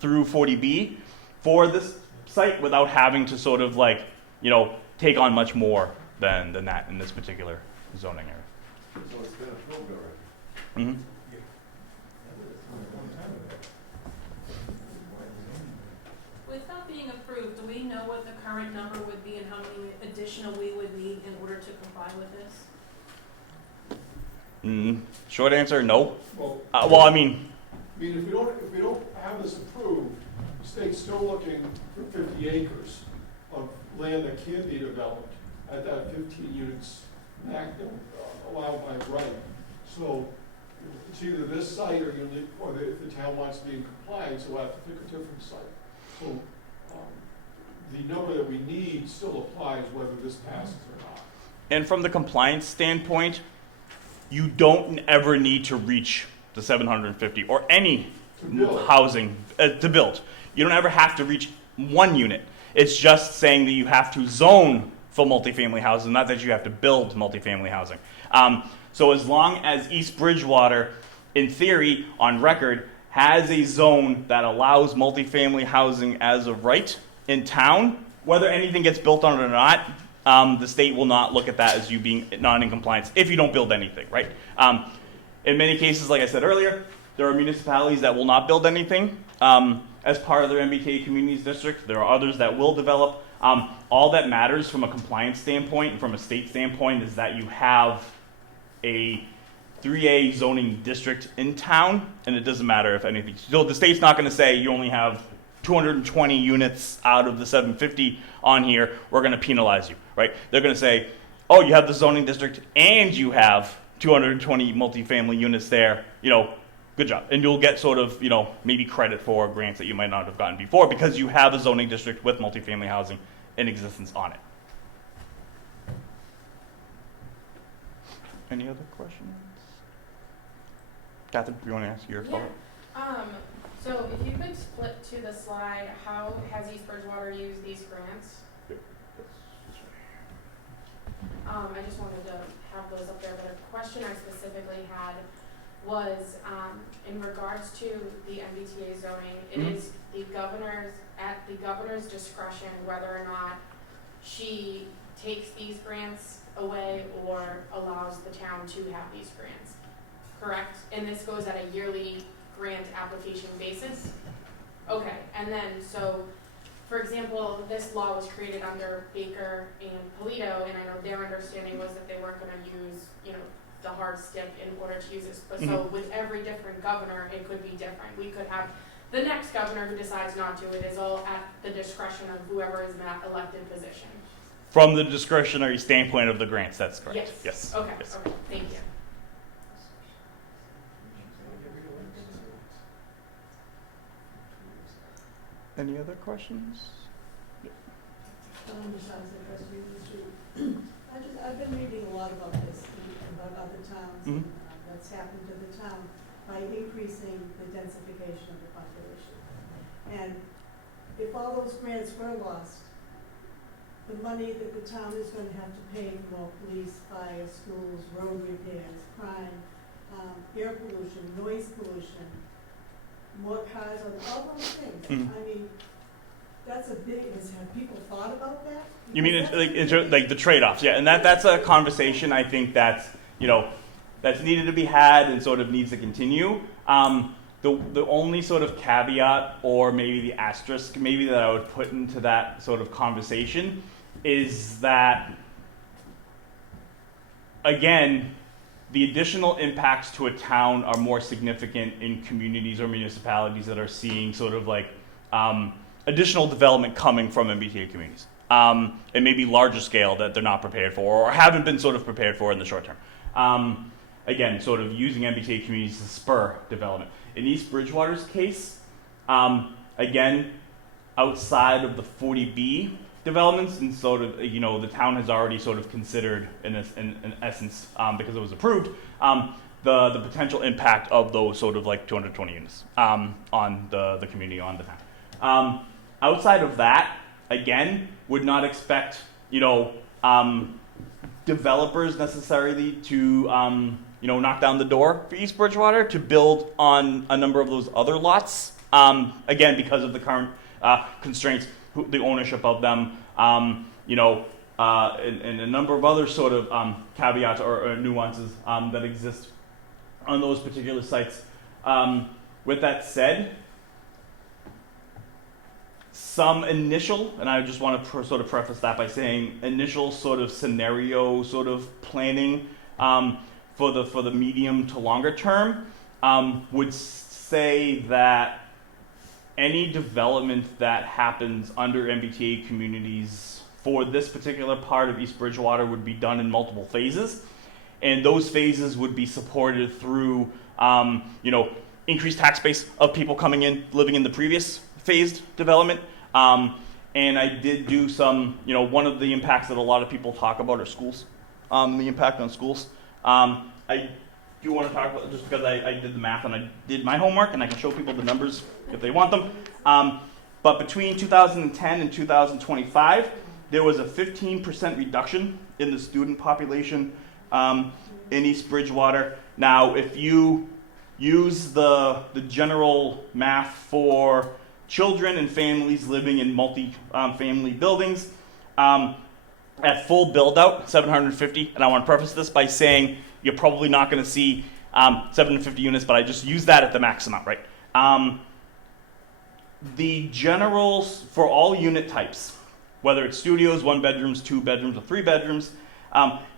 through 40B for this site without having to sort of like, you know, take on much more than that in this particular zoning area. So it's been approved already. Mm-hmm. Without being approved, do we know what the current number would be and how many additional we would need in order to comply with this? Short answer, no. Well, Well, I mean, if we don't have this approved, the state's still looking for 50 acres of land that can be developed at that 15 units allowed by right. So it's either this site or if the town wants to be in compliance, we'll have to pick a different site. So the number that we need still applies whether this passes or not. and from the compliance standpoint, you don't ever need to reach the 750 or any To build. housing to build. You don't ever have to reach 1 unit. It's just saying that you have to zone for multifamily housing, not that you have to build multifamily housing. So as long as East Bridgewater, in theory, on record, has a zone that allows multifamily housing as a right in town, whether anything gets built on it or not, the state will not look at that as you being not in compliance if you don't build anything, right? In many cases, like I said earlier, there are municipalities that will not build anything as part of their MBTA communities district. There are others that will develop. All that matters from a compliance standpoint and from a state standpoint is that you have a 3A zoning district in town, and it doesn't matter if anything. So the state's not going to say you only have 220 units out of the 750 on here, we're going to penalize you, right? They're going to say, oh, you have the zoning district and you have 220 multifamily units there, you know, good job. And you'll get sort of, you know, maybe credit for grants that you might not have gotten before because you have a zoning district with multifamily housing in existence on it. Any other questions? Catherine, do you want to ask your follow-up? So if you could flip to the slide, how has East Bridgewater used these grants? I just wanted to have those up there, but a question I specifically had was, in regards to the MBTA zoning, it Mhm. is at the governor's discretion whether or not she takes these grants away or allows the town to have these grants, correct? And this goes at a yearly grant application basis? Okay, and then, so, for example, this law was created under Baker and Polito, and I know their understanding was that they weren't gonna use, the hard stick in order to use this. But so with every different governor, it could be different. We could have the next governor who decides not to. It is all at the discretion of whoever is in that elected position. From the discretionary standpoint of the grants, that's correct. Yes. Yes. Okay, Yes. okay, thank you. Any other questions? I've been reading a lot about this, about other towns, and what's happened to the town by increasing the densification of the population. And if all those grants were lost, the money that the town is gonna have to pay for more police, fire, schools, road repairs, crime, air pollution, noise pollution, more cars, all those things. I mean, that's a big, have people thought about that? You mean Because like the trade-offs? Yeah, and that's a conversation I think that's that's needed to be had and sort of needs to continue. The only sort of caveat or maybe the asterisk maybe that I would put into that sort of conversation is that, again, the additional impacts to a town are more significant in communities or municipalities that are seeing sort of like additional development coming from MBTA communities. And maybe larger scale that they're not prepared for or haven't been sort of prepared for in the short term. Again, sort of using MBTA communities to spur development. In East Bridgewater's case, again, outside of the 40B developments, and sort of, the town has already sort of considered, in essence, because it was approved, the potential impact of those sort of like 220 units on the community, on the town. Outside of that, again, would not expect, developers necessarily to, knock down the door for East Bridgewater to build on a number of those other lots. Again, because of the current constraints, the ownership of them, and a number of other sort of caveats or nuances that exist on those particular sites. With that said, some initial, and I just want to sort of preface that by saying initial sort of scenario sort of planning for the medium to longer term would say that any development that happens under MBTA communities for this particular part of East Bridgewater would be done in multiple phases, and those phases would be supported through increased tax base of people coming in, living in the previous phased development. And I did do some, one of the impacts that a lot of people talk about are schools, the impact on schools. I do want to talk about, just because I did the math and I did my homework, and I can show people the numbers if they want them. But between 2010 and 2025, there was a 15% reduction in the student population in East Bridgewater. Now, if you use the general math for children and families living in multi-family buildings, at full build-out, 750, and I want to preface this by saying you're probably not going to see 750 units, but I just use that at the maximum, right? The generals for all unit types, whether it's studios, 1 bedrooms, 2 bedrooms, or 3 bedrooms,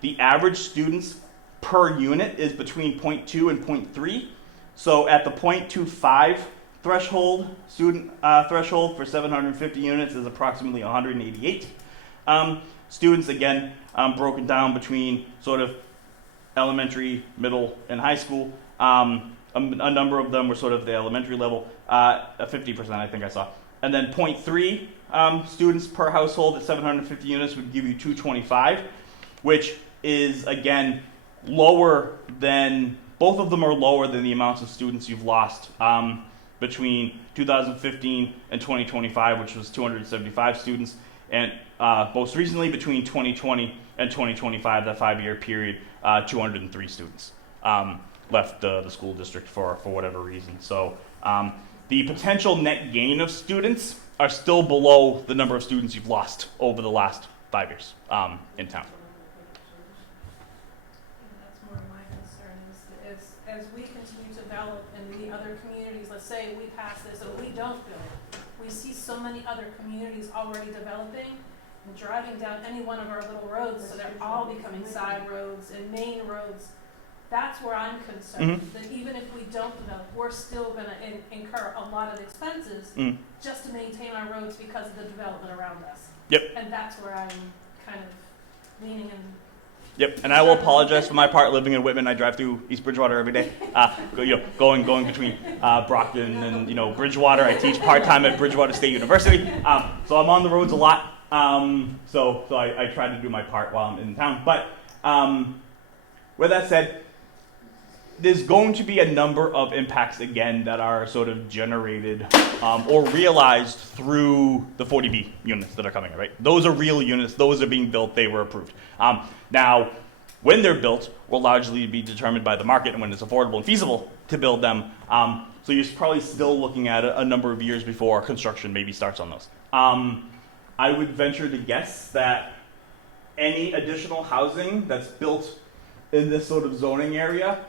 the average students per unit is between 0.2 and 0.3. So at the 0.25 threshold, student threshold for 750 units is approximately 188 students, again, broken down between sort of elementary, middle, and high school. A number of them were sort of the elementary level, 50% I think I saw. And then 0.3 students per household at 750 units would give you 225, which is, again, lower than, both of them are lower than the amounts of students you've lost between 2015 and 2025, which was 275 students, and most recently between 2020 and 2025, that 5-year period, 203 students. left the school district for whatever reason. So the potential net gain of students are still below the number of students you've lost over the last 5 years in town. That's more of my concern is as we continue to develop in the other communities, let's say we pass this or we don't build, we see so many other communities already developing and driving down any one of our little roads, so they're all becoming side roads and main roads. That's where I'm concerned, that even if we don't develop, we're still gonna incur a lot of expenses just to maintain our roads because of the development around us. Yep. And that's where I'm kind of leaning in. Yep, and I will apologize for my part. Living in Whitman, I drive through East Bridgewater every day. Going between Brockton and Bridgewater. I teach part-time at Bridgewater State University, so I'm on the roads a lot. So I try to do my part while I'm in town. But with that said, there's going to be a number of impacts again that are sort of generated or realized through the 40B units that are coming, right? Those are real units. Those are being built. They were approved. Now, when they're built, will largely be determined by the market and when it's affordable and feasible to build them. So you're probably still looking at a number of years before construction maybe starts on those. I would venture to guess that any additional housing that's built in this sort of zoning area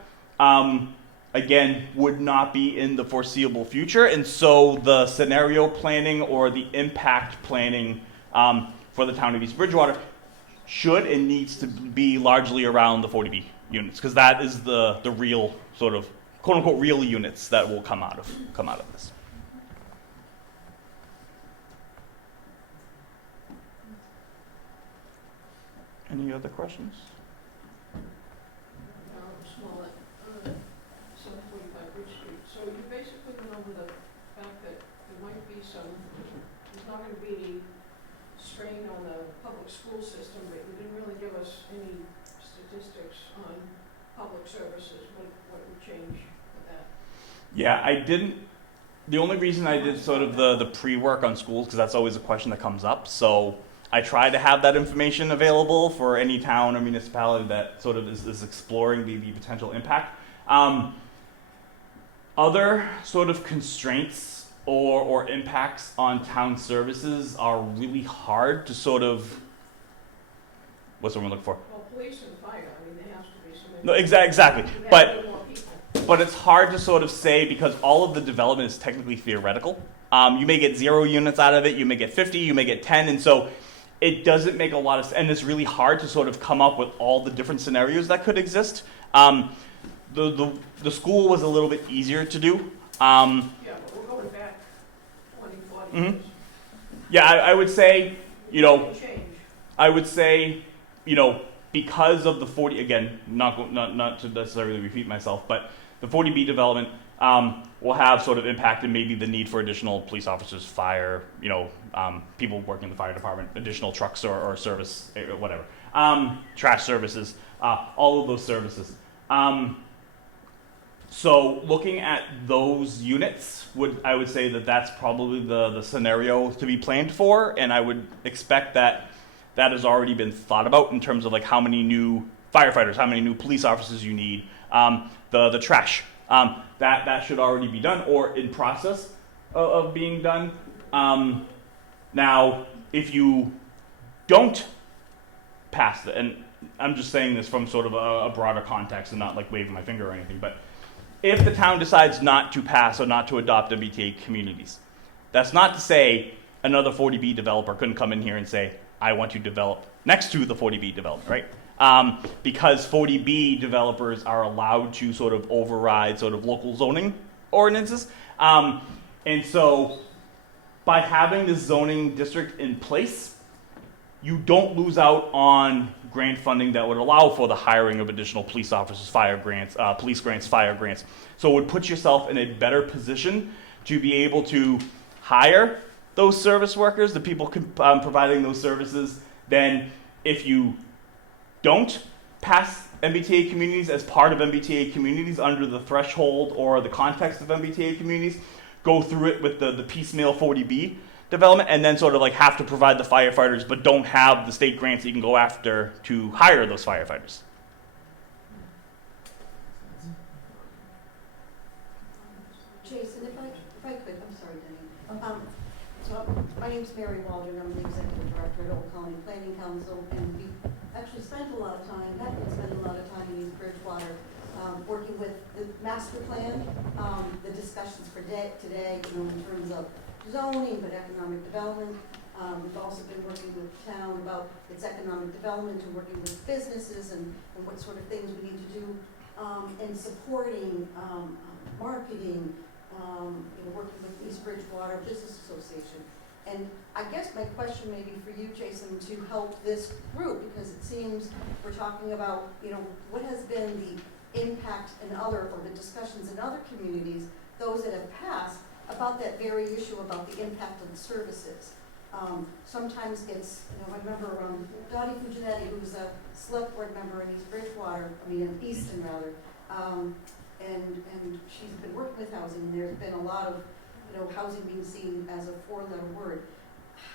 again, would not be in the foreseeable future. And so the scenario planning or the impact planning for the town of East Bridgewater should and needs to be largely around the 40B units, because that is the real sort of quote unquote real units that will come out of this. Any other questions? So you basically went over the fact that there might be there's not going to be any strain on the public school system, but you didn't really give us any statistics on public services. What would change with that? Yeah, I didn't. The only reason I did sort of the pre-work on schools, because that's always a question that comes up. So I try to have that information available for any town or municipality that sort of is exploring the potential impact. Other sort of constraints or impacts on town services are really hard to sort of, what's the word I'm looking for? Well, police and fire, I mean, there has to be some. No, exactly. But it's hard to sort of say because all of the development is technically theoretical. You may get 0 units out of it, you may get 50, you may get 10, and so it doesn't make a lot of sense, and it's really hard to sort of come up with all the different scenarios that could exist. The school was a little bit easier to do. Yeah, but we're going back 20, 40 years. Yeah, I would say, Change. I would say, because of the 40, again, not to necessarily repeat myself, but the 40B development will have sort of impact and maybe the need for additional police officers, fire, people working in the fire department, additional trucks or service, whatever, trash services, all of those services. So looking at those units, I would say that that's probably the scenario to be planned for, and I would expect that has already been thought about in terms of like how many new firefighters, how many new police officers you need, the trash, that should already be done or in process of being done. Now, if you don't pass it, and I'm just saying this from sort of a broader context and not like waving my finger or anything, but if the town decides not to pass or not to adopt MBTA communities, that's not to say another 40B developer couldn't come in here and say, I want to develop next to the 40B development, right? Because 40B developers are allowed to sort of override sort of local zoning ordinances. And so by having this zoning district in place, you don't lose out on grant funding that would allow for the hiring of additional police officers, fire grants, police grants, fire grants. So it would put yourself in a better position to be able to hire those service workers, the people providing those services, than if you don't pass MBTA communities as part of MBTA communities under the threshold or the context of MBTA communities, go through it with the piecemeal 40B development, and then sort of like have to provide the firefighters, but don't have the state grants that you can go after to hire those firefighters. sorry, Denny. So my name's Mary Waldron, I'm the executive director at Old Colony Planning Council, and we actually spent a lot of time, spent a lot of time in East Bridgewater, working with the master plan, the discussions for today, in terms of zoning, but economic development. We've also been working with the town about its economic development and working with businesses and what sort of things we need to do, and supporting marketing, working with East Bridgewater Business Association. And I guess my question may be for you, Jason, to help this group, because it seems we're talking about, what has been the impact in other, or the discussions in other communities, those that have passed, about that very issue about the impact of the services. Sometimes it's, I remember Dottie Fuginetti, who's a select board member in in Easton rather, and she's been working with housing, and there's been a lot of, housing being seen as a four-letter word.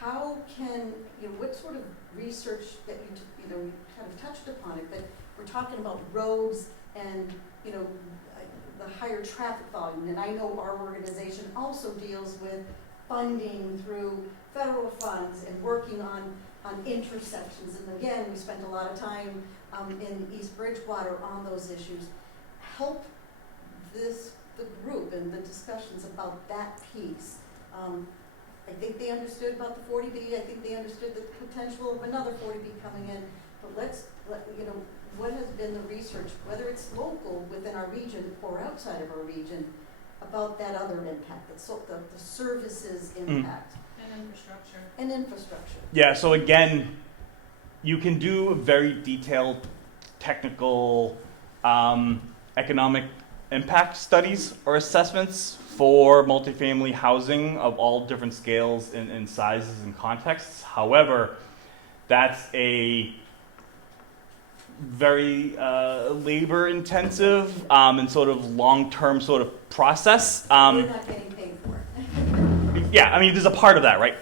How can, what sort of research that you kind of touched upon it, but we're talking about roads and, the higher traffic volume, and I know our organization also deals with funding through federal funds and working on intersections. And again, we spent a lot of time in East Bridgewater on those issues. Help the group and the discussions about that piece. I think they understood about the 40B. I think they understood the potential of another 40B coming in. But what has been the research, whether it's local within our region or outside of our region, about that other impact, the services impact. And infrastructure. Yeah, so again, you can do very detailed technical economic impact studies or assessments for multifamily housing of all different scales and sizes and contexts. However, that's a very labor intensive and sort of long-term sort of process. We're not getting paid for it. Yeah, there's a part of that, right?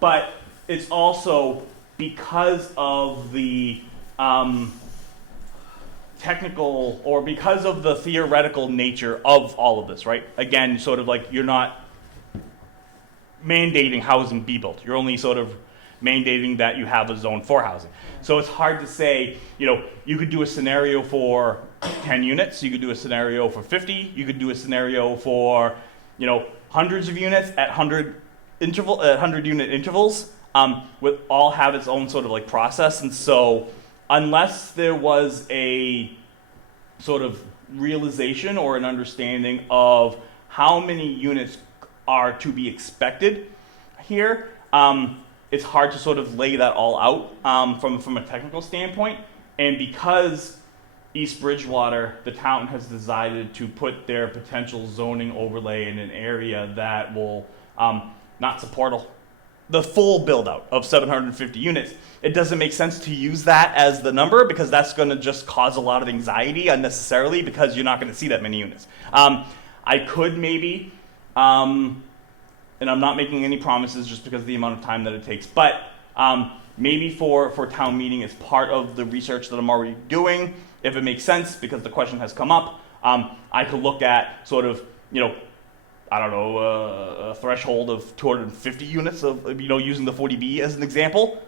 But it's also because of the technical, or because of the theoretical nature of all of this, right? Again, sort of like you're not mandating housing be built. You're only sort of mandating that you have a zone for housing. So it's hard to say, you could do a scenario for 10 units, you could do a scenario for 50, you could do a scenario for, hundreds of units at 100 unit intervals, with all have its own sort of like process. And so unless there was a sort of realization or an understanding of how many units are to be expected here, it's hard to sort of lay that all out from a technical standpoint. And because East Bridgewater, the town has decided to put their potential zoning overlay in an area that will not support the full build out of 750 units, it doesn't make sense to use that as the number, because that's going to just cause a lot of anxiety unnecessarily, because you're not going to see that many units. I could maybe, and I'm not making any promises just because of the amount of time that it takes, but maybe for town meeting as part of the research that I'm already doing, if it makes sense, because the question has come up, I could look at sort of, a threshold of 250 units of, using the 40B as an example,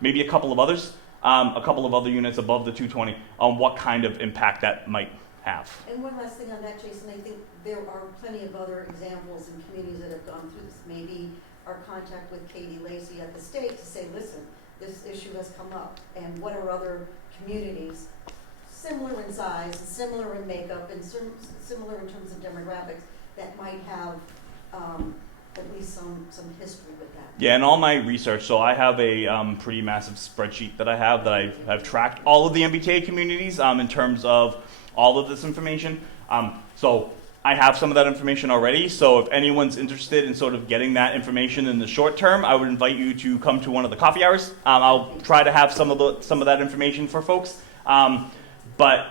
maybe a couple of other units above the 220, on what kind of impact that might have. And one last thing on that, Jason, I think there are plenty of other examples in communities that have gone through this. Maybe our contact with Katie Lacey at the state to say, listen, this issue has come up, and what are other communities similar in size, similar in makeup, and similar in terms of demographics that might have at least some history with that. Yeah, and all my research, so I have a pretty massive spreadsheet that I have that I've tracked all of the MBTA communities in terms of all of this information. So I have some of that information already, so if anyone's interested in sort of getting that information in the short term, I would invite you to come to one of the coffee hours. I'll try to have some of that information for folks. But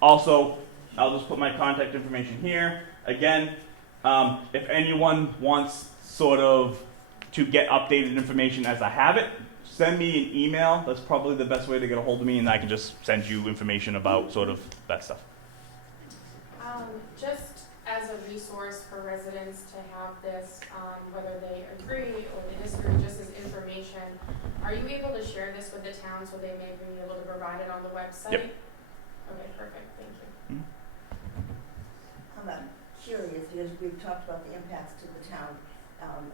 also, I'll just put my contact information here. Again, if anyone wants sort of to get updated information as I have it, send me an email. That's probably the best way to get a hold of me, and I can just send you information about sort of that stuff. Just as a resource for residents to have this, whether they agree or they disagree, just as information. Are you able to share this with the town so they may be able to provide it on the website? Yep. Okay, perfect, thank you. I'm curious, because we've talked about the impacts to the town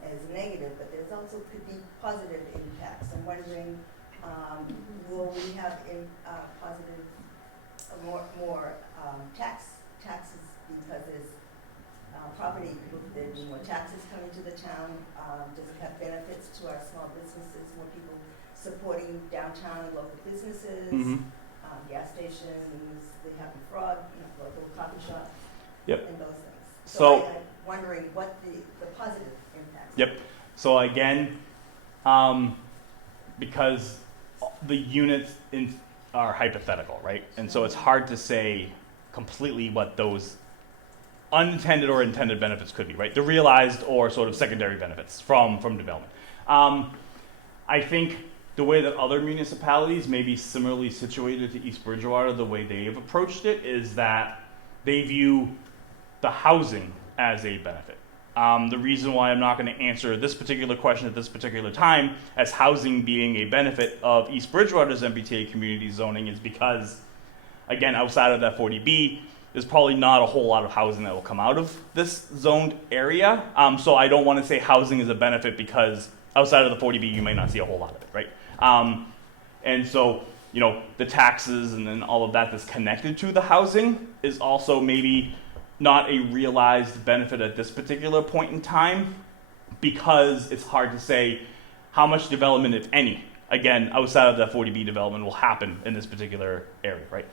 as negative, but there's also could be positive impacts. I'm wondering, will we have positive, more taxes because there's property, there'll be more taxes coming to the town? Does it have benefits to our small businesses, more people supporting downtown local businesses? Gas stations, the Happy Frog, local coffee shop, Yep. and those things. So I'm wondering what the positive impacts. Yep. So again, because the units are hypothetical, right? And so it's hard to say completely what those unintended or intended benefits could be, right? The realized or sort of secondary benefits from development. I think the way that other municipalities may be similarly situated to East Bridgewater, the way they have approached it is that they view the housing as a benefit. The reason why I'm not going to answer this particular question at this particular time as housing being a benefit of East Bridgewater's MBTA community zoning is because, again, outside of that 40B, there's probably not a whole lot of housing that will come out of this zoned area. So I don't want to say housing is a benefit because outside of the 40B, you may not see a whole lot of it, right? And so, the taxes and then all of that that's connected to the housing is also maybe not a realized benefit at this particular point in time because it's hard to say how much development, if any, again, outside of that 40B development will happen in this particular area, right?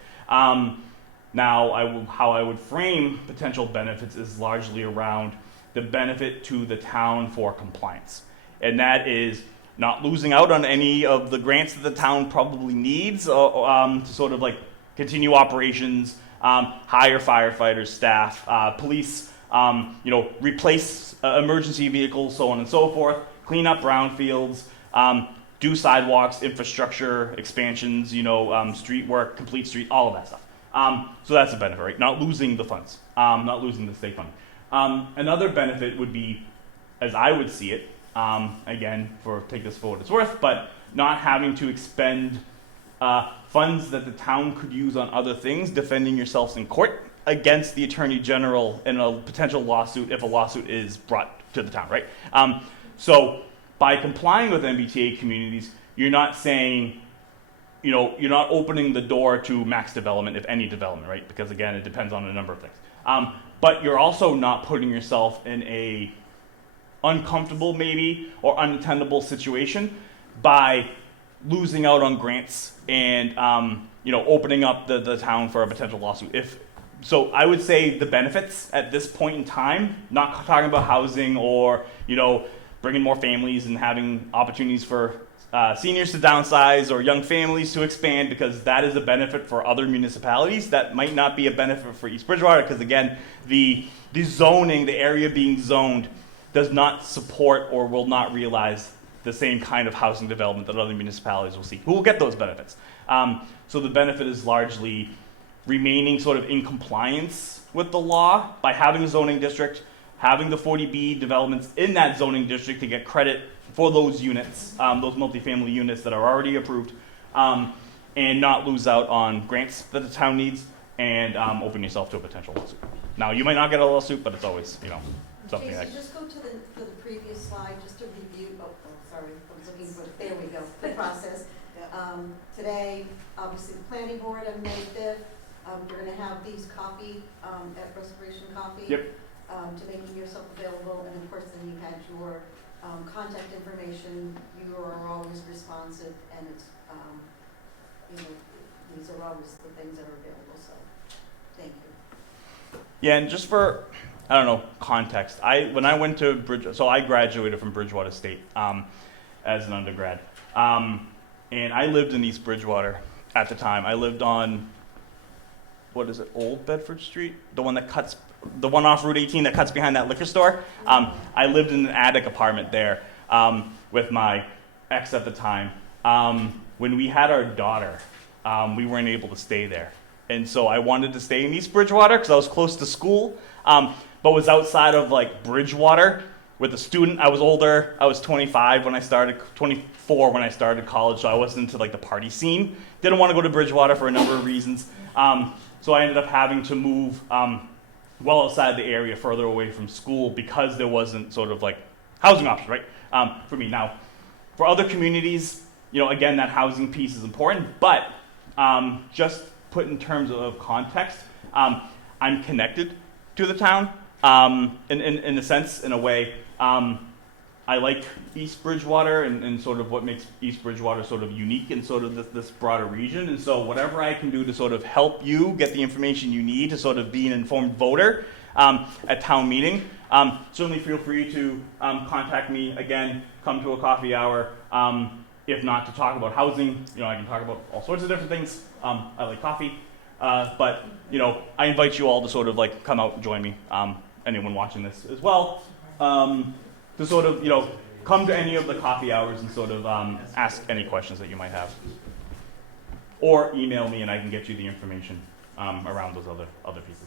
Now, how I would frame potential benefits is largely around the benefit to the town for compliance. And that is not losing out on any of the grants that the town probably needs to sort of like continue operations, hire firefighters, staff, police, replace emergency vehicles, so on and so forth, clean up brownfields, do sidewalks, infrastructure expansions, street work, complete street, all of that stuff. So that's a benefit, right? Not losing the funds, not losing the state funding. Another benefit would be, as I would see it, again, take this for what it's worth, but not having to expend funds that the town could use on other things, defending yourselves in court against the Attorney General in a potential lawsuit if a lawsuit is brought to the town, right? So by complying with MBTA communities, you're not saying, you're not opening the door to max development, if any development, right? Because again, it depends on a number of things. But you're also not putting yourself in a uncomfortable maybe or unattainable situation by losing out on grants and opening up the town for a potential lawsuit. So I would say the benefits at this point in time, not talking about housing or bringing more families and having opportunities for seniors to downsize or young families to expand, because that is a benefit for other municipalities. That might not be a benefit for East Bridgewater because again, the zoning, the area being zoned, does not support or will not realize the same kind of housing development that other municipalities will see, who will get those benefits. So the benefit is largely remaining sort of in compliance with the law by having a zoning district, having the 40B developments in that zoning district to get credit for those units, those multifamily units that are already approved, and not lose out on grants that the town needs and open yourself to a potential lawsuit. Now, you might not get a lawsuit, but it's always, something Jason, like. just go to the previous slide, just to review, sorry, I was looking for, there we go, the process. Today, obviously, the planning board on May 5th, you're gonna have these copied, at Restoration Coffee. Yep. To making yourself available, and of course, then you had your, contact information. You are always responsive, and it's, these are always the things that are available, so, thank you. Yeah, and just for, context, when I went to so I graduated from Bridgewater State as an undergrad. And I lived in East Bridgewater at the time. I lived on, Old Bedford Street? The one off Route 18 that cuts behind that liquor store. I lived in an attic apartment there with my ex at the time. When we had our daughter, we weren't able to stay there. And so I wanted to stay in East Bridgewater because I was close to school. but was outside of like Bridgewater with a student. I was older. I was 25 when I started, 24 when I started college, so I wasn't into like the party scene. Didn't want to go to Bridgewater for a number of reasons. So I ended up having to move well outside the area, further away from school, because there wasn't sort of like housing options, right? For me. Now, for other communities, you know, again, that housing piece is important, but just put in terms of context, I'm connected to the town in a sense, in a way. I like East Bridgewater and sort of what makes East Bridgewater sort of unique in sort of this broader region. And so whatever I can do to sort of help you get the information you need to sort of be an informed voter at town meeting, certainly feel free to contact me. Again, come to a coffee hour. If not to talk about housing, you know, I can talk about all sorts of different things. I like coffee. But, you know, I invite you all to sort of like come out and join me, anyone watching this as well. To sort of, you know, come to any of the coffee hours and sort of ask any questions that you might have. Or email me and I can get you the information around those other pieces.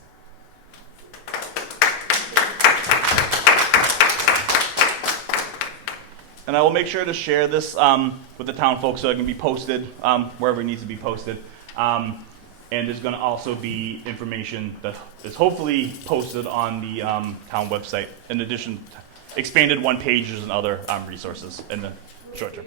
And I will make sure to share this with the town folks so it can be posted wherever it needs to be posted. And there's going to also be information that is hopefully posted on the town website, in addition to expanded one pages and other resources in the short term.